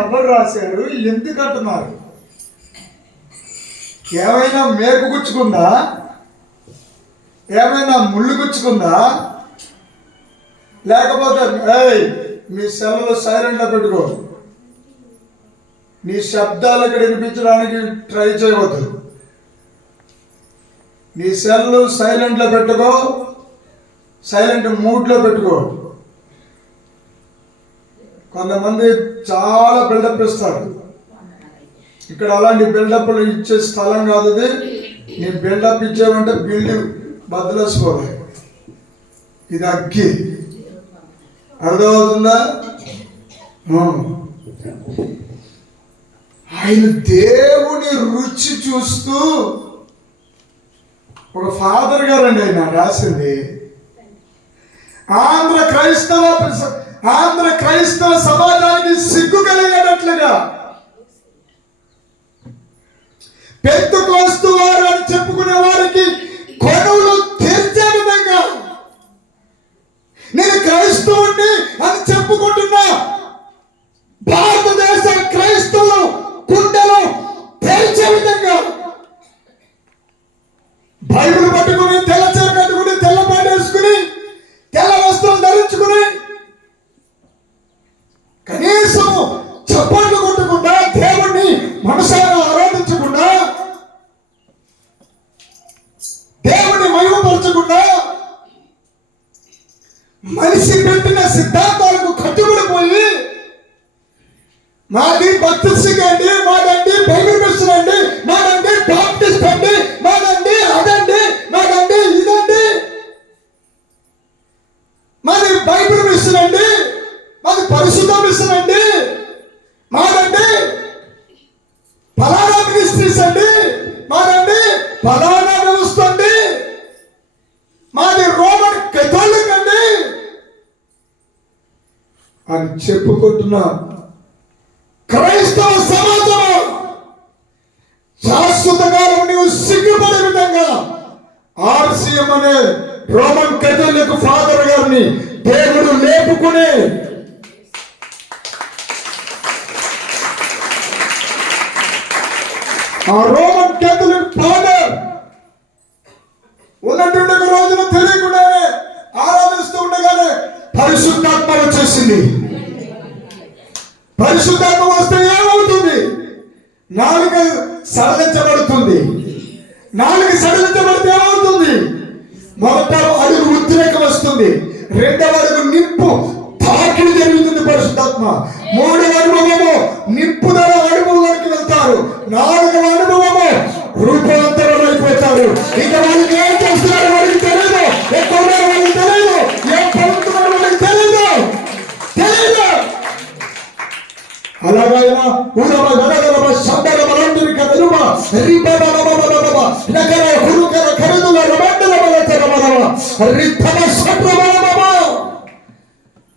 ఎవరు రాశారు? ఎందుకు అంటున్నారు? ఏమైనా మేకు గుచ్చుకుందా? ఏమైనా ముళ్ళు గుచ్చుకుందా? లేకపోతే మీ సెల్లో సైలెంట్లో పెట్టుకో, నీ శబ్దాలు ఇక్కడ వినిపించడానికి ట్రై చేయవద్దు. నీ సెల్లు సైలెంట్లో పెట్టుకో, సైలెంట్ మూడ్లో పెట్టుకో. కొంతమంది చాలా బిల్డప్ ఇస్తారు. ఇక్కడ అలాంటి బిల్డప్లు ఇచ్చే స్థలం కాదు ఇది. నీ బిల్డప్ ఇచ్చేవంటే బిల్డింగ్ బద్దలేసుకోవాలి. ఇది అగ్గి, అర్థమవుతుందా? ఆయన దేవుని రుచి చూస్తూ, ఒక ఫాదర్ గారండి ఆయన రాసింది. ఆంధ్ర క్రైస్తవ సమాజానికి సిగ్గు కలిగేటట్లుగా పెంతెకోస్తు వారు అని చెప్పుకునే వారికి కొనువులు తీర్చే విధంగా, నేను క్రైస్తవుణ్ణి అని చెప్పుకుంటున్నా భారతదేశ క్రైస్తవులు గుండెలు తెరిచే విధంగా బైబిల్ పట్టుకుని, తెల్ల చీర కట్టుకుని, తెల్ల ప్యాంట్ వేసుకుని, తెల్ల వస్త్రం ధరించుకుని, కనీసం చప్పట్లు కొట్టకుండా, దేవుణ్ణి మనసారా ఆరాధించకుండా, దేవుణ్ణి మహిమపరచకుండా, మనిషి పెట్టిన సిద్ధాంతాలకు కట్టుబడిపోయి, మాది బప్తిస్టిక్ అండి, మాదండి బైబిల్ మిషన్ అండి, మాదండి బాప్టిస్ట్ అండి, మాదండి అదండి, మాదండి ఇదండి, మాది బైబిల్ మిషన్ అండి, మాది పరిశుద్ధ మిషన్ అండి, మాదండి ఫలానా మినిస్ట్రీస్ అండి, మాదండి ఫలానా వ్యవస్థ అండి, మాది రోమన్ కేథోలిక్ అండి అని చెప్పుకుంటున్నా క్రైస్తవ సమాజం శాశ్వత కాలం నీవు సిగ్గుపడే విధంగా ఆర్సీఎం అనే రోమన్ కేథోలిక్ ఫాదర్ గారిని దేవుడు లేపుకుని ఆ రోమన్ కేథోలిక్ ఫాదర్ ఉన్నటువంటి ఒక రోజున తెలియకుండానే ఆరాధిస్తూ ఉండగానే పరిశుద్ధాత్మ వచ్చేసింది. పరిశుద్ధాత్మ వస్తే ఏమవుతుంది? నాలుక సడలించబడుతుంది. నాలుక సడలించబడితే ఏమవుతుంది? మొదట అడుగు ఉద్రేకం వస్తుంది, రెండవ అడుగు నింపు తాకిడి జరుగుతుంది పరిశుద్ధాత్మ, మూడవ అనుభవము నింపుదల అనుభవంలోకి వెళ్తారు, నాలుగవ అనుభవము రూపాంతరం అయిపోతారు. ఇక వాళ్ళకి ఏం చేస్తున్నారు వారికి తెలియదు. ఎక్కువ నారాయణ ఉరవ గడగరవ శంబరవ లందురిక వెలువ రిబబ బబబబబ నగర హురుకర ఖరదుల రమండల బలతర బలవ రితమ సత్రబలబబ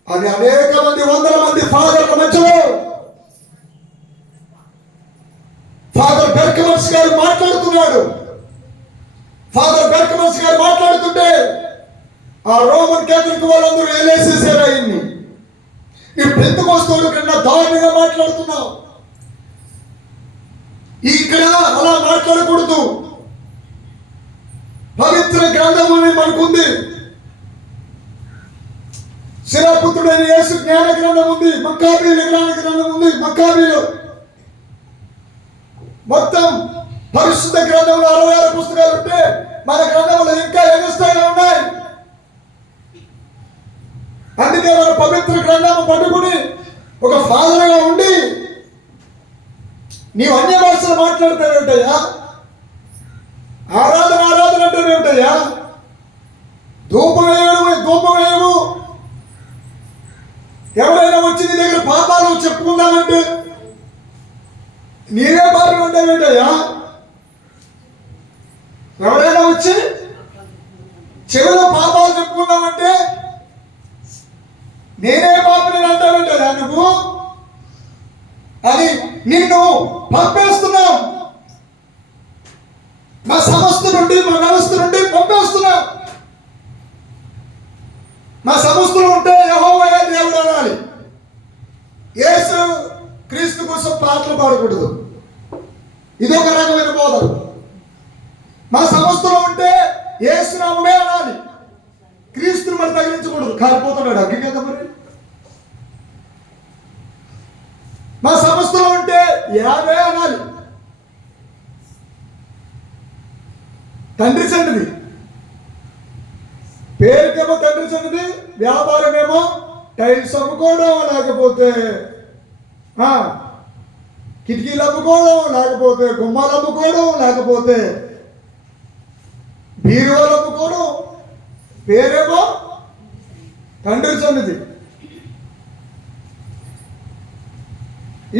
అని అనేక మంది వందల మంది ఫాదర్ల మధ్యలో ఫాదర్ బెర్కమన్స్ గారు మాట్లాడుతున్నాడు. ఫాదర్ బెర్కమన్స్ గారు మాట్లాడుతుంటే ఆ రోమన్ కేథలిక్ వాళ్ళందరూ ఏలేసేసారు ఆయన్ని. ఈ పెంతెకోస్తోడు కన్నా దారుణంగా మాట్లాడుతున్నావు, ఇక్కడ అలా మాట్లాడకూడదు. పవిత్ర గ్రంథము మనకుంది, శిలాపుత్రుడైన యేసు జ్ఞాన గ్రంథం ఉంది, మక్కాబీల జ్ఞాన గ్రంథం ఉంది. మక్కాబీలు మొత్తం పరిశుద్ధ గ్రంథంలో 66 పుస్తకాలు ఉంటే మన గ్రంథంలో ఇంకా ఎగస్ట్రాగా ఉన్నాయి. అందుకే మన పవిత్ర గ్రంథము పట్టుకుని ఒక ఫాదర్గా ఉండి నీవు అన్య భాషలు మాట్లాడతావేమిటయ్యా? ఆరాధన అంటావేమిటయ్యా? ధూపం వేయము. ఎవరైనా వచ్చి నీ దగ్గర పాపాలు చెప్పుకుందామంటే నీవే పాపం ఉంటావేంటయ్యా? ఎవరైనా వచ్చి చెవిలో పాపాలు చెప్పుకుందామంటే నేనే పాపని అంటావేంటయ్యా నువ్వు? అని నిన్ను పంపేస్తున్నాం, మా సంస్థ నుండి మా వ్యవస్థ నుండి పంపేస్తున్నాం. మా సంస్థలో ఉంటే యెహోవాయే దేవుడు అనాలి. యేసు క్రీస్తు కోసం పాటలు పాడకూడదు, ఇదొక రకమైన బోధ. మా సంస్థలో ఉంటే యేసు నామమే అనాలి, క్రీస్తుని మరి తగిలించకూడదు, కాలిపోతున్నాడు అగ్గి కదా మరి. మా సంస్థలో ఉంటే యావే అనాలి, తండ్రి చెందిది, పేరుకేమో తండ్రి చెందిది, వ్యాపారమేమో టైల్స్ అమ్ముకోవడం, లేకపోతే కిటికీలు అమ్ముకోవడం, లేకపోతే గుమ్మాలు అమ్ముకోవడం, లేకపోతే బీరువాలు అమ్ముకోవడం. పేరేమో తండ్రి చెందిది.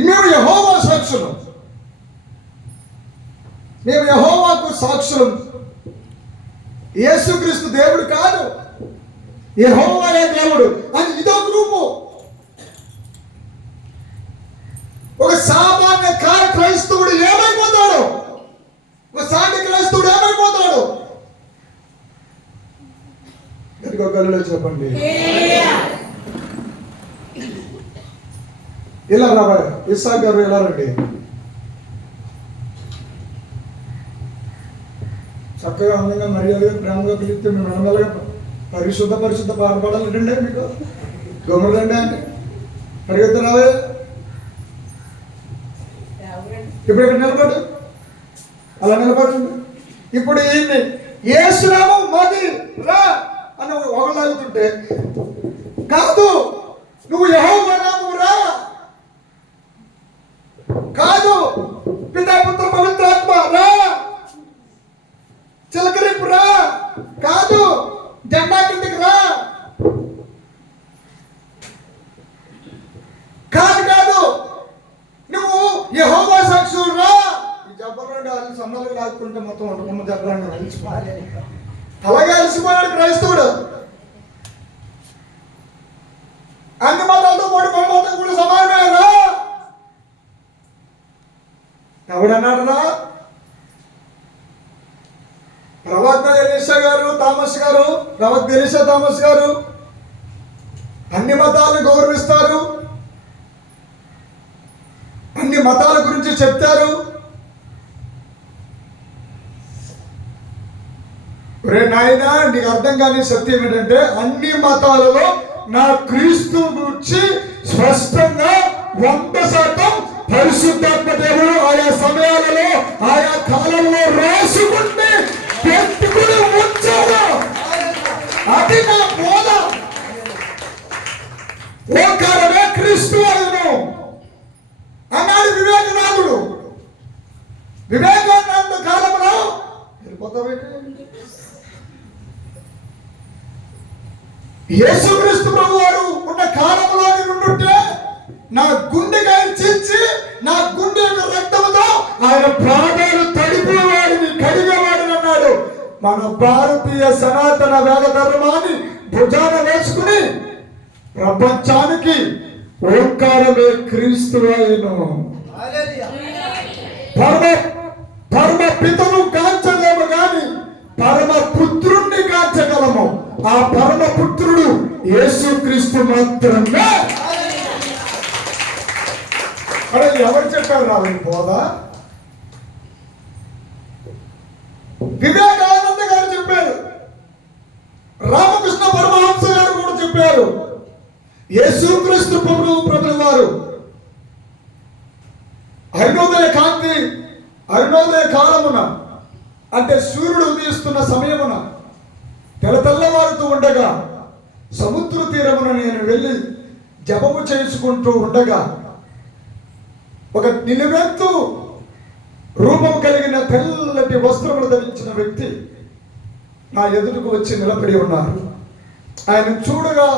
మేము యెహోవా సాక్షులం, మేము యెహోవాకు సాక్షులం. యేసుక్రీస్తు దేవుడు కాదు, యెహోవాయే దేవుడు అని ఇదో గ్రూపు. ఒక సామాన్య క్రైస్తవుడు ఏమైపోతాడు? ఒక సాటి క్రైస్తవుడు ఏమైపోతాడు? గల్లీలో చెప్పండి. ఇలా రాబాయ్ ఇస్సాక్ గారు ఎలా రండి, చక్కగా అందంగా మర్యాదగా ప్రేమగా పిలిస్తే మేము నమ్మలుగా పరిశుద్ధ పాట పాడాలంటే మీకు గమ్ములండి అంటే అడిగితే ఇప్పుడు ఇక్కడ నిలబడు, అలా నిలబడండి. ఇప్పుడు ఈయన్ని యేసునామం మాది రా అని ఒకలాగుతుంటే కాదు, నువ్వు యెహోవా నామము రా, కాదు పితా పుత్ర పవిత్రాత్మ రా, చిలకరింపు రా, కాదు జెండా కిందకి రా, కాదు నువ్వు యెహోవా సాక్షుడు రా. ఈ జబ్బరండి వాళ్ళు సన్నలు లాక్కుంటే మొత్తం వంటకున్న జబ్బరండి అలిసిపోయాలి, అలాగే అలిసిపోయాడు క్రైస్తవుడు. అన్ని మతాలతో పాటు మన మతం కూడా సమానమే రా. ఎవడన్నాడు రా? ప్రవక్త ఎలీషా గారు థామస్ గారు, ప్రవక్త ఎలీషా థామస్ గారు అన్ని మతాలను గౌరవిస్తారు, అన్ని మతాల గురించి చెప్తారు. రే నాయనా, నీకు అర్థం కాని సత్యం ఏంటంటే అన్ని మతాలలో నా క్రీస్తు గురించి స్పష్టంగా 100% పరిశుద్ధాత్మ దేవుడు ఆయా సమయాలలో ఆయా కాలంలో రాసుకుంటే పెట్టుకుని ఉంచాడు. అది నా బోధ. ఓంకారమే క్రీస్తు అను అన్నాడు వివేకానందుడు. వివేకానంద కాలంలో యేసుక్రీస్తు ప్రభు వారు ఉన్న కాలంలో ఉంటే నా గుండెకాయ చించి పాదాలు తడిపేవాడిని, కడిగేవాడిని అన్నాడు. మన భారతీయ సనాతన వేద ధర్మాన్ని భుజాన వేసుకుని ప్రపంచానికి ఓంకారమే క్రీస్తు ఆయను. పరమ పితను కాంచలేము గాని పరమ పుత్రుణ్ణి కాంచగలము. ఆ పరమ పుత్రుడు యేసుక్రీస్తు మాత్రమే. అరే ఎవరు చెప్పారు నా బోధ? వివేకానంద గారు చెప్పారు, రామకృష్ణ పరమహంస గారు కూడా చెప్పారు, యేసుక్రీస్తు ప్రభుల వారు అరుణోదయ కాలమున అంటే సూర్యుడు ఉదయిస్తున్న సమయమున తెల్లవారుతూ ఉండగా సముద్ర తీరమున నేను వెళ్ళి జపము చేసుకుంటూ ఉండగా ఒక నిలువెత్తు రూపం కలిగిన తెల్లటి వస్త్రములు ధరించిన వ్యక్తి నా ఎదురుకు వచ్చి నిలబడి ఉన్నారు. ఆయన చూడగా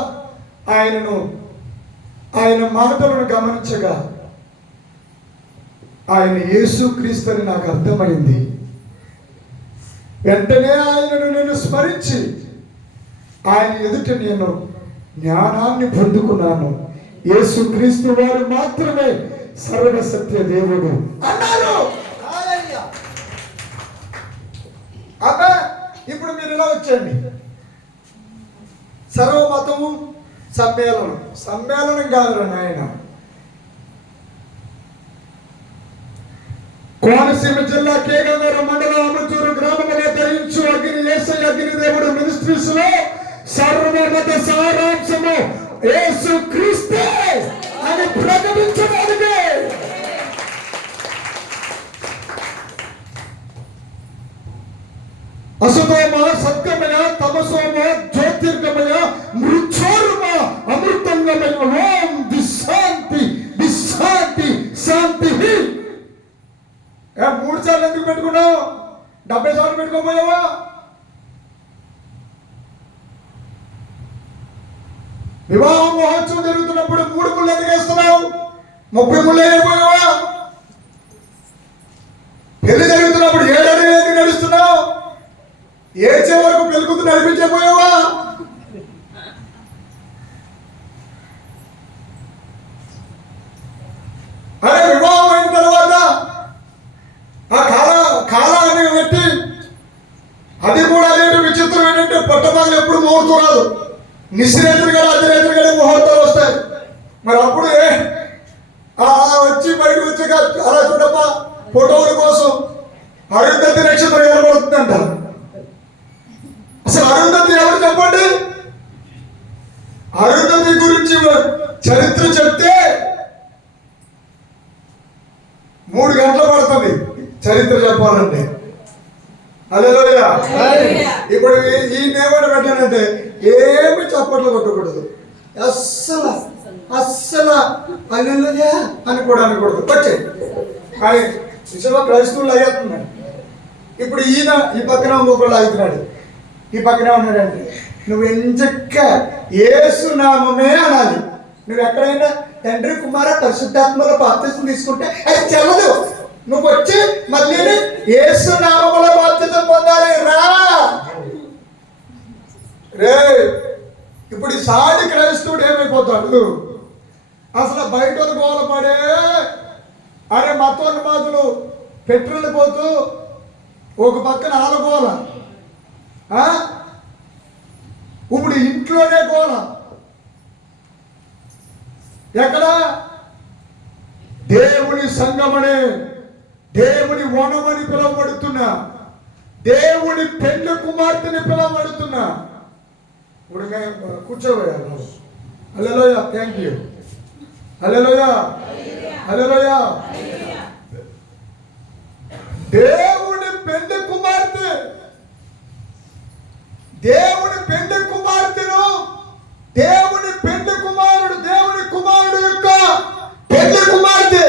ఆయన మాటలను గమనించగా ఆయన యేసుక్రీస్తు అని నాకు అర్థమైంది. వెంటనే ఆయనను నేను స్మరించి ఆయన ఎదుట నేను జ్ఞానాన్ని పొందుకున్నాను. యేసుక్రీస్తు వారు మాత్రమే సర్వసత్య దేవుడు అన్నారు. అబ్బా ఇప్పుడు మీరు ఇలా వచ్చండి. సర్వమతము సమ్మేళనం కాదు నాయన. కోనసీమ జిల్లా కేగంగర మండలం అమచూరు గ్రామంలో ధరించు అగ్ని యేసయ్య అగ్ని దేవుడు మినిస్ట్రీస్ లో సర్వమత సారాంశము యేసుక్రీస్తే అని ప్రకటించడానికి అసతోమ సత్కమయ తమసోమ జ్యోతిర్గమయ మృత్యోర్మ అమృతంగమయ ఓం దిశాంతి దిశాంతి శాంతి. 3 సార్లు ఎందుకు పెట్టుకున్నావు? 70 సార్లు పెట్టుకోపోయావా? వివాహ మహోత్సవం జరుగుతున్నప్పుడు 3 ముళ్ళు ఎందుకు వేస్తున్నావు? 30 ముళ్ళు అయిపోయావా? పెళ్లి జరుగుతున్నప్పుడు 7 అడుగులు ఎందుకు నడుస్తున్నావు? ఏడ్చే వరకు పెళ్ళికూతు నడిపించకపోయావా? అరే వివాహం అయిన తర్వాత ఆ కాలాన్ని పెట్టి అది కూడా అదేంటి విచిత్రం ఏంటంటే పట్టబాగులు ఎప్పుడు ముహూర్తం రాదు. నిశ్చిరేతులు కూడా అర్ధరేతులు కూడా ముహూర్తాలు వస్తాయి. మరి అప్పుడు వచ్చి బయటకు వచ్చాక అలా చూడమ్మా ఫోటోల కోసం అరుంధతి నక్షత్రం ఏర్పడుతుందంట. అసలు అరుంధతి ఎవరు చెప్పండి? అరుంధతి గురించి చరిత్ర చెప్తే 3 గంటలు పడుతుంది చరిత్ర చెప్పాలంటే. హల్లెలూయా. ఇప్పుడు ఈ నేమని పెట్టానంటే ఏమి చప్పట్లు కొట్టకూడదు, అస్సలు హల్లెలూయా అని కూడా అనకూడదు. వచ్చే కానీ నిజంగా క్రైస్తవులు అయ్యేస్తున్నాడు. ఇప్పుడు ఈయన ఈ పక్కన ఇంకొకళ్ళు అవుతున్నాడు, ఈ పక్కనే ఉన్నాడంటే నువ్వు ఎంచక్క యేసు నామమే అనాలి. నువ్వు ఎక్కడైనా తండ్రి కుమార పరిశుద్ధాత్మలో బాప్తిసం తీసుకుంటే అది చెల్లదు. నువ్వు వచ్చి మళ్ళీ యేసు నామములో బాప్తిసం పొందాలి రా రే. ఇప్పుడు ఈ సాటి క్రైస్తవుడు ఏమైపోతాడు? అసలు బయట గోల పడే అరే మతోన్మాదులు పెట్రోల్ పోతూ ఒక పక్కన ఆలగోల, ఇప్పుడు ఇంట్లోనే గోల. ఎక్కడ దేవుని సంగమనే, దేవుని వనమని పిలువబడుతున్నా, దేవుని పెళ్లి కుమార్తెని పిలువబడుతున్నా. ఇప్పుడు కూర్చోబోయారు. హల్లెలూయా, థ్యాంక్ యూ. హల్లెలూయా, హల్లెలూయా. దేవుని పెళ్లి కుమార్తె, దేవుని పెళ్లి కుమార్తెను, దేవుని పెళ్లి కుమారుడు, దేవుని కుమారుడు యొక్క పెళ్లి కుమార్తె,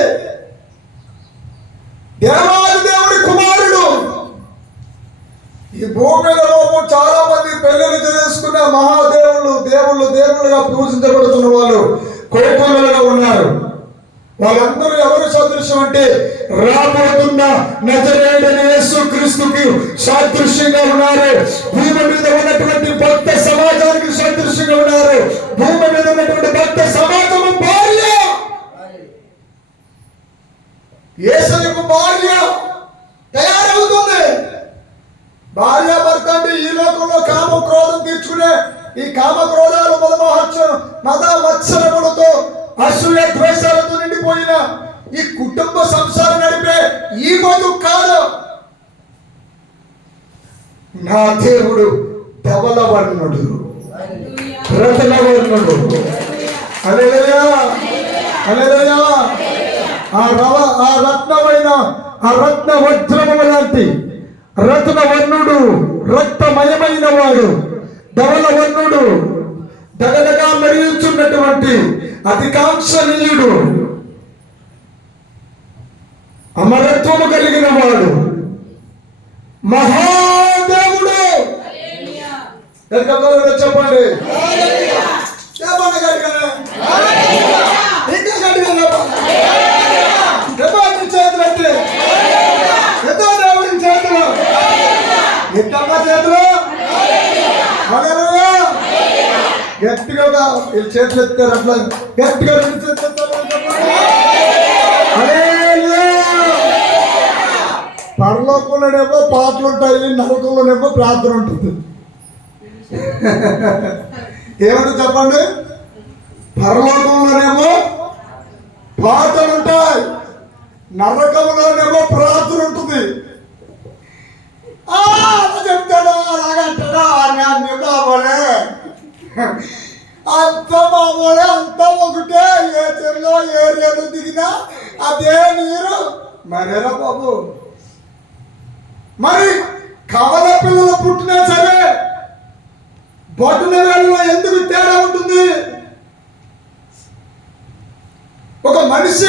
దేవాది దేవుడి కుమారుడు. ఈ భూమి మీద చాలా మంది పెళ్లిళ్ళు చేసుకున్న మహాదేవుళ్ళు, దేవుళ్ళుగా పూజించబడుతున్న వాళ్ళు కోకొల్లలుగా ఉన్నారు. వాళ్ళందరూ ఎవరు సాదృశ్యం అంటే రాబోతున్న నజరేయుడైన యేసుక్రీస్తుకి సాదృశ్యంగా ఉన్నారు. భూమి మీద ఉన్నటువంటి భక్త సమాజానికి సాదృశ్యంగా ఉన్నారు. భూమి మీద ఉన్నటువంటి భక్త సమాజము భార్య, యేసుకు భార్య తయారవుతుంది. భార్య భర్త అంటే ఈ లోకంలో కామ క్రోధం తీర్చుకునే ఈ కామ క్రోధాలు మద మత్సరములతో అసూయ ద్వేషాలతో నిండిపోయిన ఈ కుటుంబ సంసారం నడిపే ఈ బతుకు కాదు. నా దేవుడు ధవల వర్ణుడు, రతన వర్ణుడు. హల్లెలూయా, హల్లెలూయా. ఆ రత్నమైన ఆ రత్న వజ్రము లాంటి రత్న వర్ణుడు, రక్తమయమైన వాడు, ధవల వర్ణుడు, దగదగా మెరుగుచున్నటువంటి అధికాంక్షణీయుడు, అమరత్వము కలిగిన వాడు, మహాదేవుడు. చెప్పండి, చేతులంటే ఎంతో దేవుడి చేతులు, ఎంతమ్మ చేతులు. గట్టిగా వీళ్ళు చేతులు ఎత్తారు, అట్లా గట్టిగా పరలోకంలోనేమో పాటలు ఉంటాయి, నరకంలోనేమో ప్రార్థన ఉంటుంది. ఏమంటే చెప్పండి, పరలోకంలోనేమో పాటలు ఉంటాయి, నరకంలోనేమో ప్రార్థన ఉంటుంది. చెప్తాడు అలాగంటాడు, బాబోలే అంత బాబోలే, అంత ఒకటే. ఏ చెరులో ఏ రేడు దిగినా అదే నీరు. మరేరా బాబు, మరి కవల పిల్లలు పుట్టినా సరే బొట్టన వేళ్ళలో ఎందుకు తేడా ఉంటుంది? ఒక మనిషి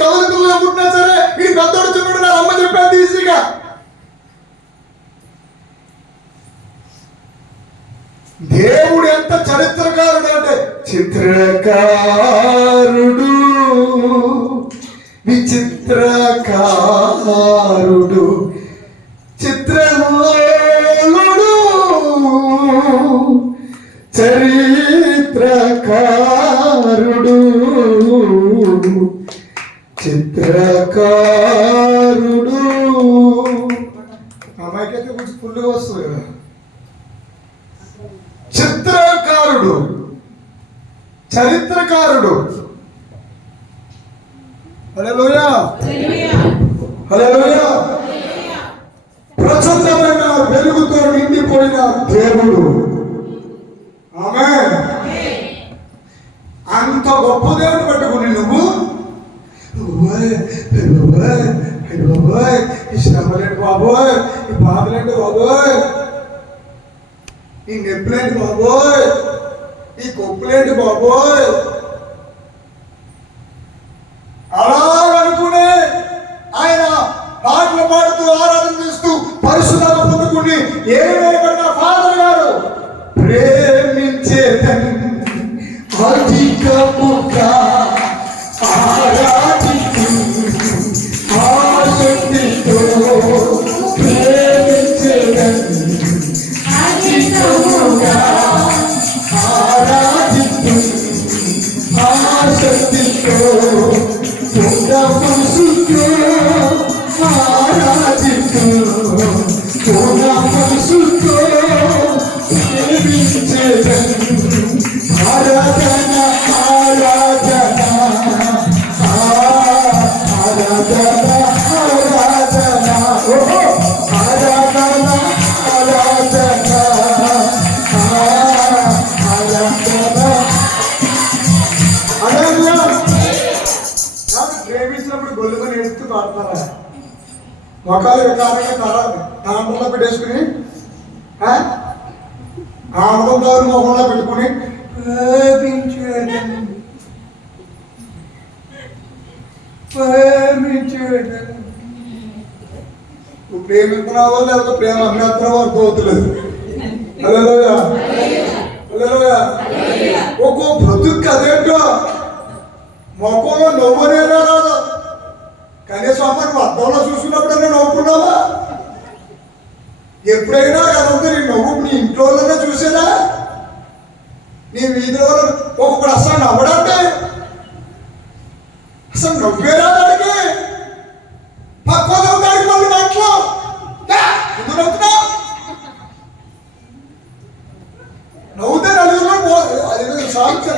కవల పిల్లలు పుట్టినా సరే ఇది పెద్దోడు చిన్నోడు నా అమ్మ చెప్పేది ఈజీగా. దేవుడు ఎంత చరిత్రకారుడు అంటే చిత్రకారుడు, విచిత్రకారుడు, చిత్రలోలుడు, చరిత్రకారుడు, చిత్రకారుడు. అమ్మాయికైతే కొంచెం ఫుల్గా వస్తుంది కదా. చిత్రకారుడు, చరిత్రకారుడు. హల్లెలూయా, హల్లెలూయా. ప్రచండమైన వెలుగుతో నిండిపోయిన దేవుడు. ఆమేన్. అంత గొప్ప దేవుడు పట్టుకుని నువ్వు ఈ శ్రమలేంటి బాబోయ్, ఈ బాధలేంటి బాబోయ్, ఈ నొప్పులేంటి బాబోయ్, ఈ కొప్పులేంటి బాబోయ్ అలా అనుకునే ఆయన పాటలు పాడుతూ ఆరాధన చేస్తూ పరిశుద్ధత పొందుకుని ఏమైనా ఫాదర్ గారు ప్రేమించేదని అధికముగా ఆరాధిస్తూ ఆసక్తితో ప్రేమించేదని అధికముగా ఆరాధిస్తూ ఆసక్తితో మనసుతో ఆరాధిస్తూ మనసుతో ప్రేమించేదని ఆరాధన ఆరాధన ఆరాధన ఆరాధన ఓహో ఆరాధన ఆరాధన ఆరాధన. ప్రేమించినప్పుడు గొల్లుకొని ఎడుతూ పాడతారా? మొక్కలు వికారంగా తాండ్రలో పెట్టేసుకుని ఆముదం గారు మొహంలో పెట్టుకుని ప్రేమిస్తున్నావో లేకపోతే ప్రేమ అభ్యంతరం వరకు అవుతలేదు. హల్లెలూయా, హల్లెలూయా. ఒక్కో బ్రతుకు అదేంటో మొక్కలో నవ్వునేదా రాదు. కనీసం అమ్మ నువ్వు అద్దంలో చూసుకున్నప్పుడైనా నవ్వుకున్నావా? ఎప్పుడైనా అదంతా నీ నవ్వు నీ ఇంట్లోనే చూసేదా? నీ వీధిలో ఒక్కొక్కడు అసలు నవ్వడంటే అసలు నవ్వేరా దానికి పక్కన దానికి వాళ్ళు మాటలో ఎందుకు నవ్వుతున్నావు? నవ్వుతే నలుగురు అది సాగుతా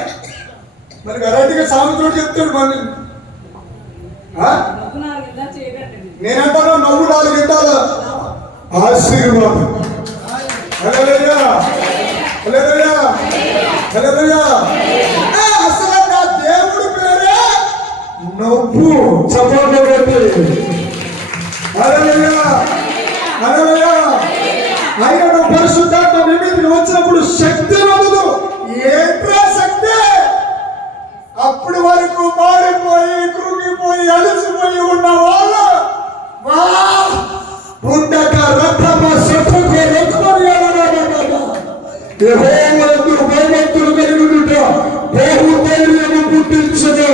మరి వెరైటీగా సాగుతూ చెప్తాడు మళ్ళీ. నేనంటాను నవ్వు 4 గంటల ఆశీర్వాదం. హల్లెలూయా హల్లెలూయా హల్లెలూయా. అసలు నా దేవుడి పేరే నవ్వు. చప్పట్లు కొట్టి హల్లెలూయా హల్లెలూయా. ఆయన పరిశుద్ధాత్మ మీ మీదకి వచ్చినప్పుడు శక్తి వదదు. ఏంట్రా శక్తి? అప్పటి వరకు మాడిపోయి కృంగిపోయి అలసిపోయి ఉన్న వాళ్ళు ఉండక రథమ సత్తుకు యెహోవాకు భయభక్తులు కలిగియుట బహుధైర్యము పుట్టించును.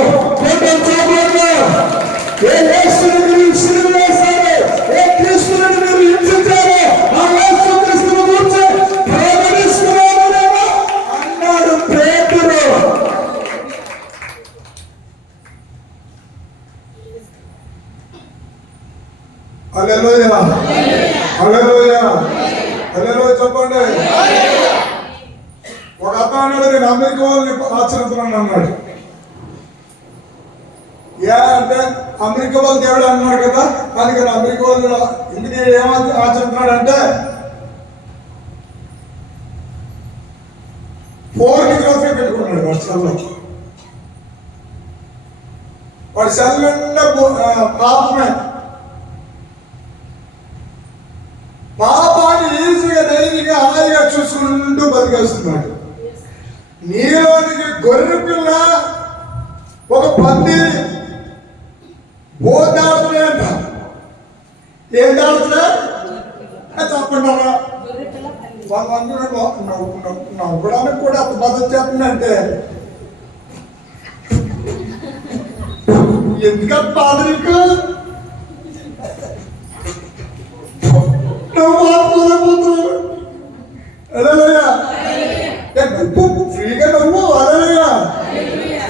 ఏ యేసుని మీరు సిలువేశారో, ఏ క్రీస్తుని మీరు హింసించారో ఆ యేసుక్రీస్తును గూర్చి ప్రకటిస్తున్నామేమో అన్నాడు పేతురు. హల్లెలూయా హల్లెలూయా హల్లెలూయా చెప్పండి. ఒక అతను అన్నాడు నేను అమెరికా వాళ్ళని ఆచరిస్తున్నాను అన్నాడు. ఏ అంటే అమెరికా వాళ్ళు దేవుడు అన్నాడు కదా, అందుకని అమెరికా వాళ్ళు ఎందుకు ఏమని ఆచరిస్తున్నాడు అంటే 4 పెట్టుకున్నాడు వాడి సెల్లో. వాడి సెల్ నిండా పాపమే. పాపాన్ని ఈజీగా ధైర్యంగా హాయిగా చూసుకుంటూ బతికేస్తున్నాడు. నీలోనికి గొర్రె పిల్ల ఒక పంది దాడుతున్నాయి అంట. ఏం దాడుతున్నా చెప్పండి అలా నవ్వడానికి కూడా అంత మద్దతు చేస్తుందంటే ఎందుకంత బాధ నీకు? ఫ్రీగా నవ్వు. హల్లెలూయా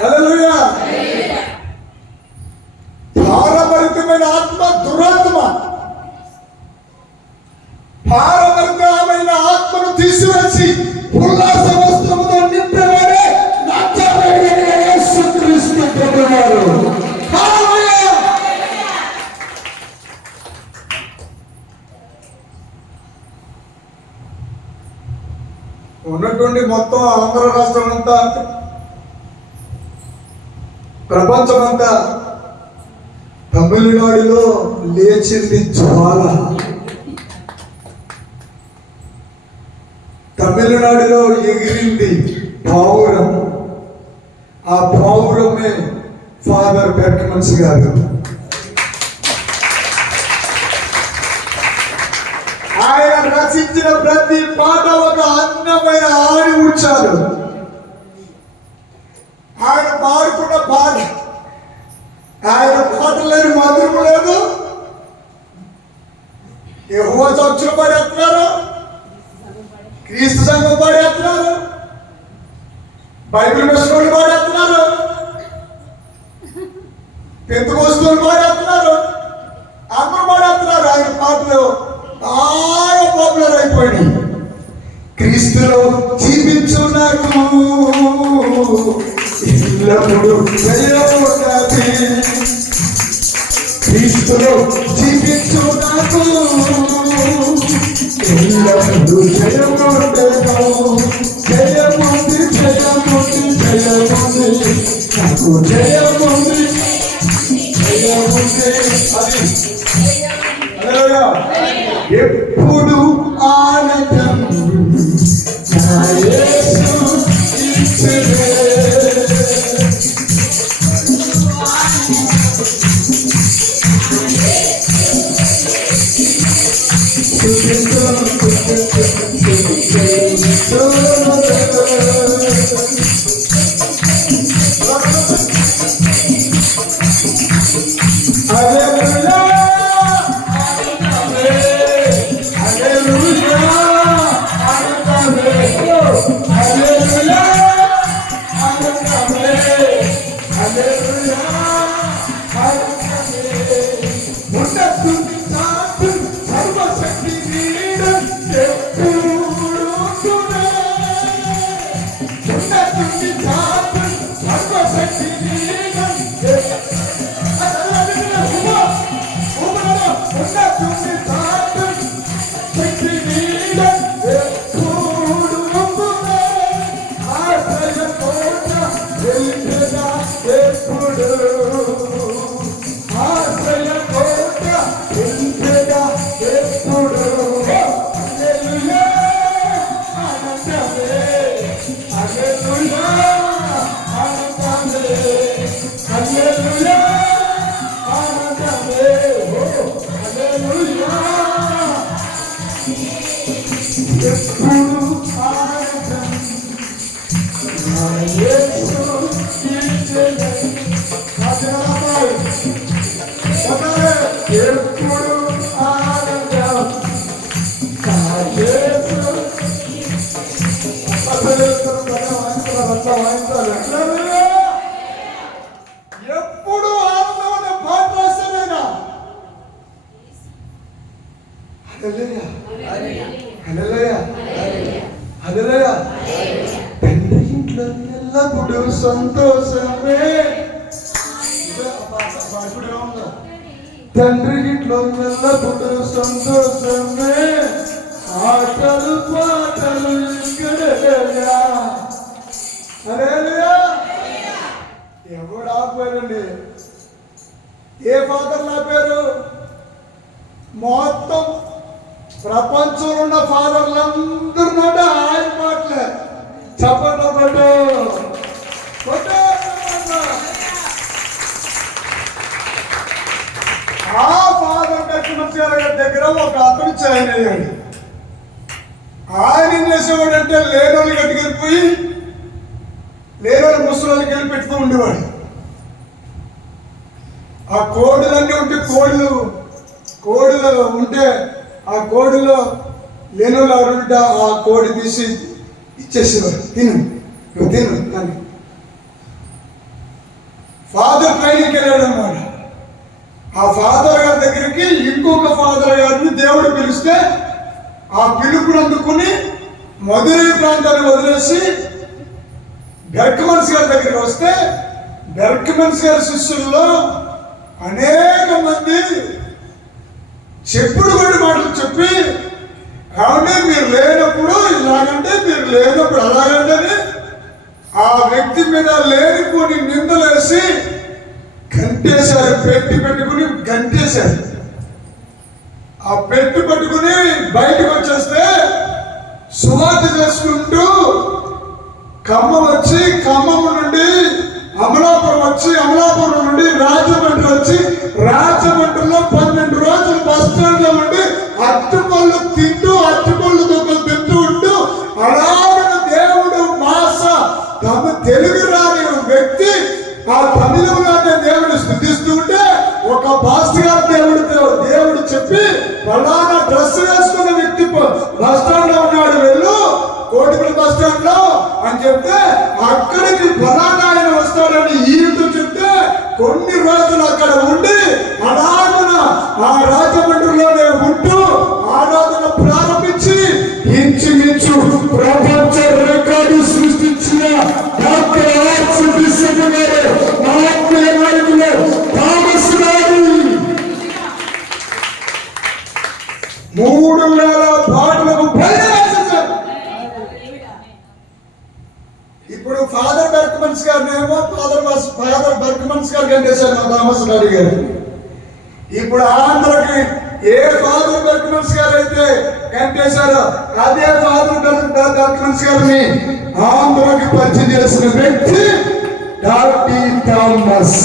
హల్లెలూయా. భారభరితమైన ఆత్మ దురాత్మ, భారభరితమైన ఆత్మను తీసివేసి ఉల్లాస వస్త్రముతో నింపేవాడే నజరేయుడైన యేసుక్రీస్తు ప్రభువారు. హల్లెలూయా. ఉన్నటువంటి మొత్తం ఆంధ్ర రాష్ట్రం అంతా, ప్రపంచం అంతా తమిళనాడులో లేచింది జ్వాల. తమిళనాడులో ఎగిరింది పావురం. ఆ పావురమే ఫాదర్ బెర్క్మన్స్ గారు. ఆయన రచించిన ప్రతి పాట ఒక అందమైన ఆడి ఉచ్చారు. ఆయన పాడుకున్న పాట, ఆయన పాటలేని మధురము లేదు. యెహోవా చర్చిలో పాడేస్తున్నారు, క్రీస్తు సంఘం పాడేస్తున్నారు, బైబిల్ మిషనోళ్ళు పాడేస్తున్నారు, పెంతెకోస్తోళ్ళు పాడేస్తున్నారు, అందరూ పాడేస్తున్నారు. ఆయన పాటలు బాగా పాపులర్ అయిపోయినాయి. క్రీస్తులో జీవించు నాకు ఎల్లప్పుడూ జయముండాలి. క్రీస్తులో జీవించు నాకు ఎల్లప్పుడూ జయముండెను. జయముంది జయముంది జయముంది నాకు జయముంది జయముంది. అది ఎప్పుడు ఆనందం నా యేసు ఇచ్చెను. ఎప్పుడు ఆనందం అనే పాట రాశానైనా. తండ్రి ఇంట్లో ఎల్లప్పుడు సంతోషమే, తండ్రి ఇంట్లో ఎల్లప్పుడు సంతోషమే, ఆటలు పాటలు ఇక్కడేగా. ఎవడు ఆపారండి? ఏ ఫాదర్లు ఆపారు? మొత్తం ప్రపంచంలో ఉన్న ఫాదర్లందరూ నోట ఆయన మాటలే. చెప్పండి కొట్టు. ఆ ఫాదర్ కృష్ణమూర్తి దగ్గర ఒక అతను జాయిన్ అయ్యాడు. ఆయన ఏం చేసేవాడంటే లేనోళ్ళు గట్టుకెళ్ళిపోయి లేనోళ్ళు ముసలోళ్ళకి వెళ్ళి పెడుతూ ఉండేవాడు. ఆ కోడులన్నీ ఉంటే కోడులు ఉంటే ఆ కోడిలో లేనోళ్ళు ఎవరుంటే ఆ కోడి తీసి ఇచ్చేసేవాడు. తిను అని. ఫాదర్ ట్రైనింగ్కి వెళ్ళాడు అన్నమాట. ఆ ఫాదర్ గారి దగ్గరికి ఇంకొక ఫాదర్ గారిని దేవుడు పిలిస్తే ఆ పిలుపుని అందుకుని మధురై ప్రాంతాన్ని వదిలేసి బెర్క్మన్స్ గారి దగ్గరికి వస్తే బెర్క్మన్స్ గారి శిష్యుల్లో అనేక మంది చెప్పుడు కొన్ని మాటలు చెప్పి, కాబట్టి మీరు లేనప్పుడు ఇలాగంటే, మీరు లేనప్పుడు అలాగంటే ఆ వ్యక్తి మీద లేనిపోని నిందలేసి గంటేశారు. పెట్టుకుని గంటేశారు. ఆ పట్టుకుని బయటకు వచ్చేస్తే సువార్త చేసుకుంటూ ఖమ్మం నుండి అమలాపురం వచ్చి, అమలాపురం నుండి రాజమండ్రి వచ్చి, రాజమండ్రిలో 12 రోజులు బస్ స్టాండ్ లో ఉండి అట్టుపళ్ళు తింటూ ఉంటూ అలాగ దేవుడు తెలుగు రాని వ్యక్తి ఆ తమిళంలోనే దేవుడు స్థుతిస్తూ ఉంటే ఒక పాస్టర్ గారు దేవుడు చెప్పి ఫలానా డ్రెస్ వేసుకున్న వ్యక్తి బస్ స్టాండ్ లో ఉన్నాడు, వెళ్ళు కోటిపల్లి బస్ స్టాండ్ లో అని చెప్తే అక్కడికి ఫలానా ఆయన వస్తాడని ఈయనతో చెప్తే కొన్ని రోజులు అక్కడ ఉండి అలాగన ఆ రాజమండ్రిలోనే ఉంటూ ఆరాధన ప్రారంభించి ఇంచుమించు ప్రపంచ రికార్డు సృష్టించిన డాక్టర్ థామస్ గారు 3000 పాటలకు ఇప్పుడు ఫాదర్ బెర్క్మన్స్ గారినేమో ఫాదర్ బెర్క్మన్స్ గారు కంటేశారు థామస్ గారి గారు. ఇప్పుడు ఆంధ్రకి ఏ ఫాదర్ బెర్క్మన్స్ గారు అయితే కంటేశారో అదే ఫాదర్ బెర్క్మన్స్ గారిని ఆంధ్రకి పరిచయం చేసిన వ్యక్తి డాక్టర్ థామస్.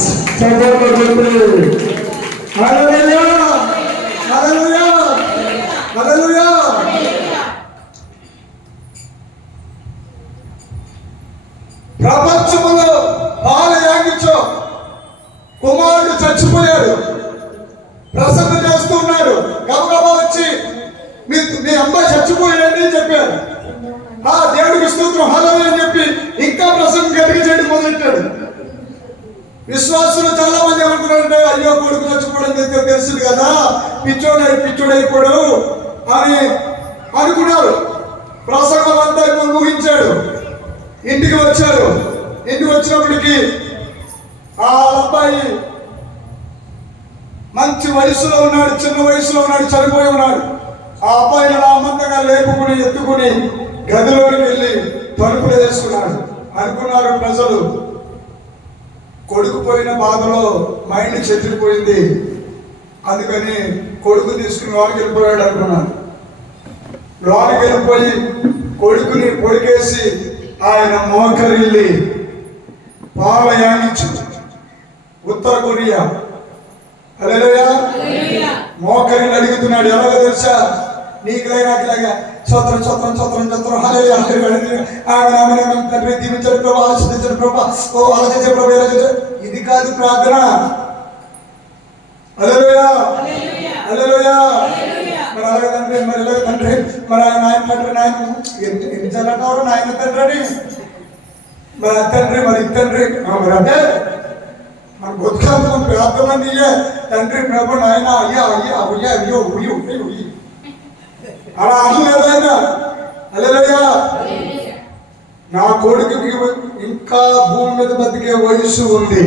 ప్రపంచంలో పాలయాగించో కుమారుడు చచ్చిపోయాడు, ప్రసన్న చేస్తున్నారు. గబగబా వచ్చి మీ అమ్మాయి చచ్చిపోయాడని చెప్పారు. ఆ దేవుడికి స్తోత్రం హల్లెలూయా అని చెప్పి ఇంకా ప్రసంగం గట్టిగా చేయడం మొదలెట్టాడు. విశ్వాసులు చాలా మంది ఏమనుకున్నారంటే అయ్యో కొడుకు చచ్చిపోవడం తెలుసు కదా, పిచ్చోడైపోడు అని అనుకున్నారు. ప్రసంగం అంతా ముగించాడు. ఇంటికి వచ్చాడు. ఇంటికి వచ్చినప్పటికీ ఆ అబ్బాయి మంచి వయసులో ఉన్నాడు, చిన్న వయసులో ఉన్నాడు, చనిపోయి ఉన్నాడు. ఆ అబ్బాయిని అమ్మంతగా లేపుకుని ఎత్తుకుని గదిలోకి వెళ్ళి తలుపులు వేసుకున్నాడు. అనుకున్నారు ప్రజలు కొడుకు పోయిన బాధలో మైండ్ చెదిరిపోయింది, అందుకని కొడుకు తీసుకుని లోనికి వెళ్ళిపోయాడు అనుకున్నాను. లోనికి వెళ్ళిపోయి కొడుకుని పొడికేసి ఆయన మోకరిల్లి పాలయానిచ్చు. ఉత్తర కొరియా హల్లెలూయా మోకరిల్లి అడుగుతున్నాడు. ఎలాగో తెలుసా? నీకులాగా స్తోత్రం స్తోత్రం స్తోత్రం స్తోత్రం హల్లెలూయా హల్లెలూయా తండ్రి దీవించండి ప్రభా, ఆశీర్వదించండి ప్రభా, ఓ ఆలోచించండి ప్రభా, ఇది కాదు ప్రార్థన. హల్లెలూయా హల్లెలూయా. మరి అలాగే తండ్రి, మరి ఇలాగ తండ్రి, మరి నాయన తండ్రి, నాయన ఎన్ని చల్లటవారు నాయన తండ్రి అని, మరి తండ్రి, మరి తండ్రి, మరి అదే మన బతుకాలు ప్రార్థన నీయే తండ్రి ప్రభు నాయన అయ్యా అయ్యా అయ్యా అయ్యో ఉయ్యో ఉయ్యి అలా అనలేదు ఆయన. హల్లెలూయా. నా కొడుకుకి ఇంకా భూమి మీద బతికే వయసు ఉంది.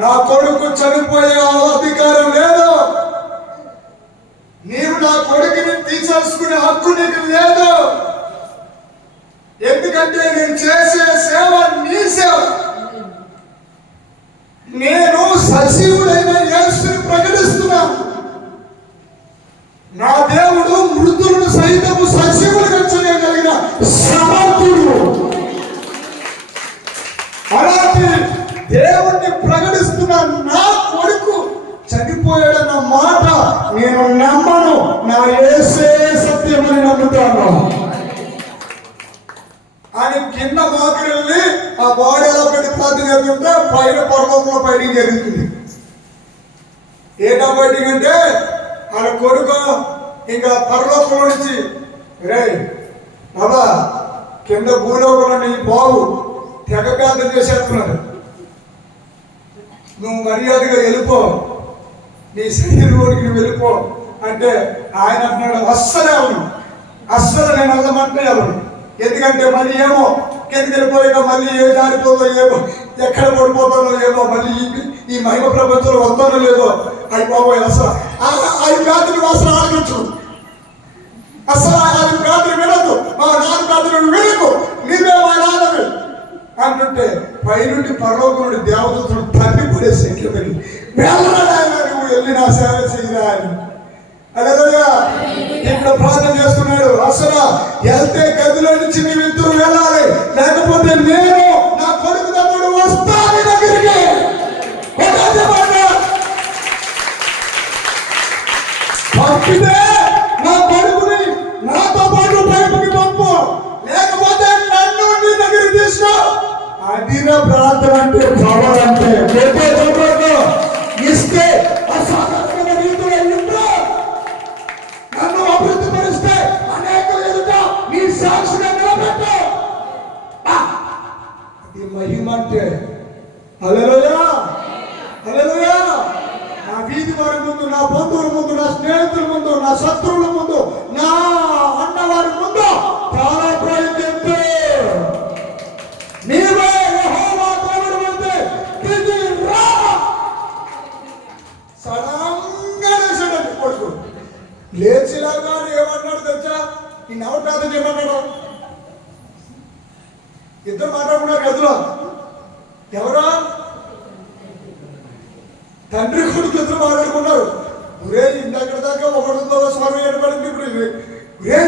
నా కొడుకు చనిపోయే అధికారం లేదు. నీవు నా కొడుకుని తీసేసుకునే హక్కు నీకు లేదు. ఎందుకంటే నేను చేసే సేవ నీ సేవ. నేను సజీవుడైన యేసుని ప్రకటిస్తున్నాను. నా దేవుడు మృతులను సైతము సజీవులుగా చేయగలిగిన సమర్థుడు. అలాంటి దేవుణ్ణి ప్రకటిస్తున్న నా కొడుకు చనిపోయాడన్న మాట నేను నమ్మను. నా యేసే సత్యమని నమ్ముతాను. ఆయన కింద మోకరిల్లి ఆ బాడీలో పెట్టి ప్రార్థన చేస్తుంటే పైన పర్వతంలో బయటికి జరుగుతుంది. ఏటా బయటికి అంటే ఆయన కొడుకు ఇంకా పరలోకంలో నుంచి రే బాబా కింద భూలోకంలో నీ బావు తెగ ప్రార్థన చేసేస్తున్నాడు, నువ్వు మర్యాదగా వెళ్ళిపో, నీ శరీరంలోనికి నువ్వు వెళ్ళిపో అంటే ఆయన అంటున్నాడు అస్సలే అవును, అస్సలు నేను వెళ్ళమంటే అవును. ఎందుకంటే మళ్ళీ ఏమో కిందకి వెళ్ళిపోయాక మళ్ళీ ఏ దారిపోదో ఏమో, ఎక్కడ పడిపోతానో ఏమో, మళ్ళీ ఈ మహిమ ప్రపంచంలో వస్తానో లేదో అయిపోయి అసలు అది ప్రార్థన అసలు ఆలోచించు, అసలు అది ప్రార్థన వినదు, మా నాన్న ప్రార్థన వినకు, నీవే మా నాన్నవి అంటుంటే పైనుండి పరలోకం నుండి దేవదూతుడు తల్లి పడేసి కిందకి వెళ్ళరా నువ్వు వెళ్ళి నా సేవ చేయరా అని. హల్లెలూయా. ఇక్కడ ప్రార్థన చేస్తున్నాడు. అసలు వెళ్తే గదిలో నుంచి మేము ఇద్దరు వెళ్ళాలి, లేకపోతే నేను నా కొడుకు తమ్ముడు వస్తాను దగ్గరికి. పంపితే నా కొడుకుని నాతో పాటు బయటకి పంపు, లేకపోతే నన్ను నీ దగ్గరికి తీసుకో. అదిన ప్రార్థన అంటే పవర్ అంటే ఇస్తే అసాధారణ రీతిలో ఇంట్లో నన్ను అభివృద్ధి పరిస్తే అనేక ఎదుట నీ సాక్షిగా నిలబెట్టు. అది మహిమ అంటే. హల్లెలూయా హల్లెలూయా. నా వీధి వారి ముందు, నా బంధువుల ముందు, నా స్నేహితుల ముందు, నా శత్రువుల ముందు, నా అన్నవారి ముందు చాలా ప్రయత్నించు. నీవే యెహోవా దేవుడు అంటే తిరిగి రా. సడంగా లేచాడు కొడుకు. లేచిలాగా ఏమన్నాడు తెలుసా? ఈ నవ ప్రార్థన చేయమన్నాడు. ఇద్దరు మాట్లాడుకున్నారు గదిలో. ఎవరా? తండ్రి కొడుకు ఇద్దరు మాట్లాడుకున్నారు. గురే ఇందక్కడ దాకా ఒకటితో స్వరం ఏర్పడింది. ఇప్పుడు గురే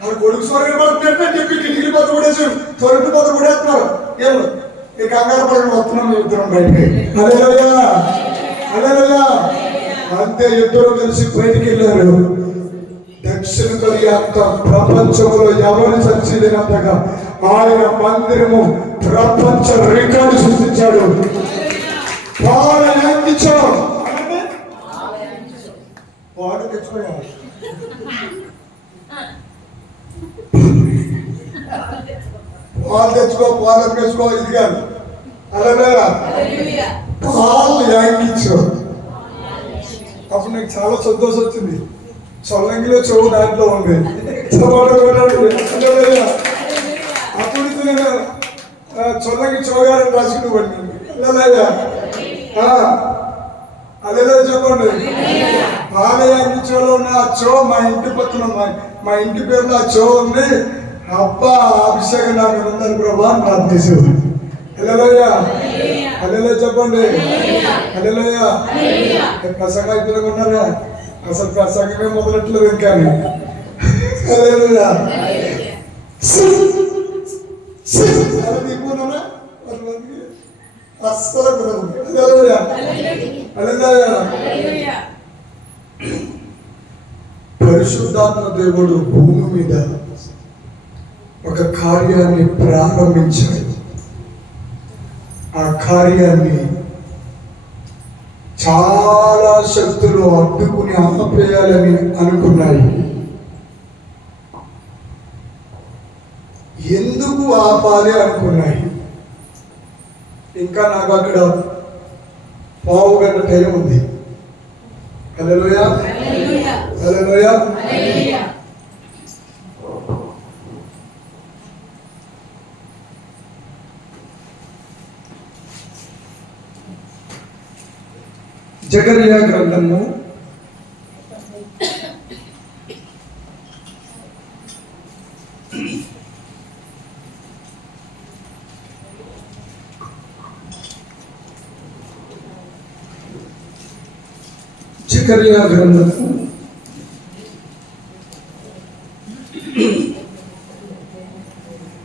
వాళ్ళ కొడుకు స్వరం ఏర్పడుతుంటే చెప్పి కిటికీ పత్ర పడేసాడు, తొలిపి పత్ర పడేస్తున్నారు. ఏం ఈ కంగారు పడిన వస్తున్నాం ఇద్దరం బయటికి. హల్లెలూయా హల్లెలూయా. అంతే ఇద్దరు కలిసి బయటికి వెళ్ళారు. దక్షిణ కొరియా ప్రపంచంలో ఎవరు చర్చలేనంతగా ఆయన మందిరము ప్రపంచ రికార్డు సృష్టించాడు. పాలు తెచ్చిపోయాడు. పాలు తెచ్చుకో, పాలు తెచ్చుకో, ఇది కాదు. హల్లెలూయా. పాలు యాంకించు. అప్పుడు నాకు చాలా సంతోషం వచ్చింది. సొల్లంగిలో చెవు దాంట్లో ఉంది. అప్పుడు నేను చొల్లంగి చోగారని రాసుకుని పడింది. అదేదో చెప్పండి. పాలయాన్ని చోలో ఉన్న ఆ చో మా ఇంటి పక్కన మా ఇంటి పేరులో ఆ చో ఉంది. అబ్బా అభిషేకం నాకు ఉందని ప్రభా అని ప్రార్థించేవాడు. హల్లెలూయా హల్లెలూయా చెప్పండి. హల్లెలూయా. ప్రసంగం అయిపోయినా ఉన్నారా? అసలు ప్రసంగమే మొదలట్లేదు ఇంకా. హల్లెలూయా. హల్లెలూయా. పరిశుద్ధాత్మ దేవుడు భూమి మీద ఒక కార్యాన్ని ప్రారంభించాడు. ఆ కార్యాన్ని చాలా శక్తులు అడ్డుకుని ఆపేయాలని అనుకున్నాయి. ఎందుకు ఆపాలి అనుకున్నాయి? ఇంకా నాకు అక్కడ పావు గంట టైం ఉంది. హల్లెలూయా, హల్లెలూయా. జకర్యా గ్రంథము 6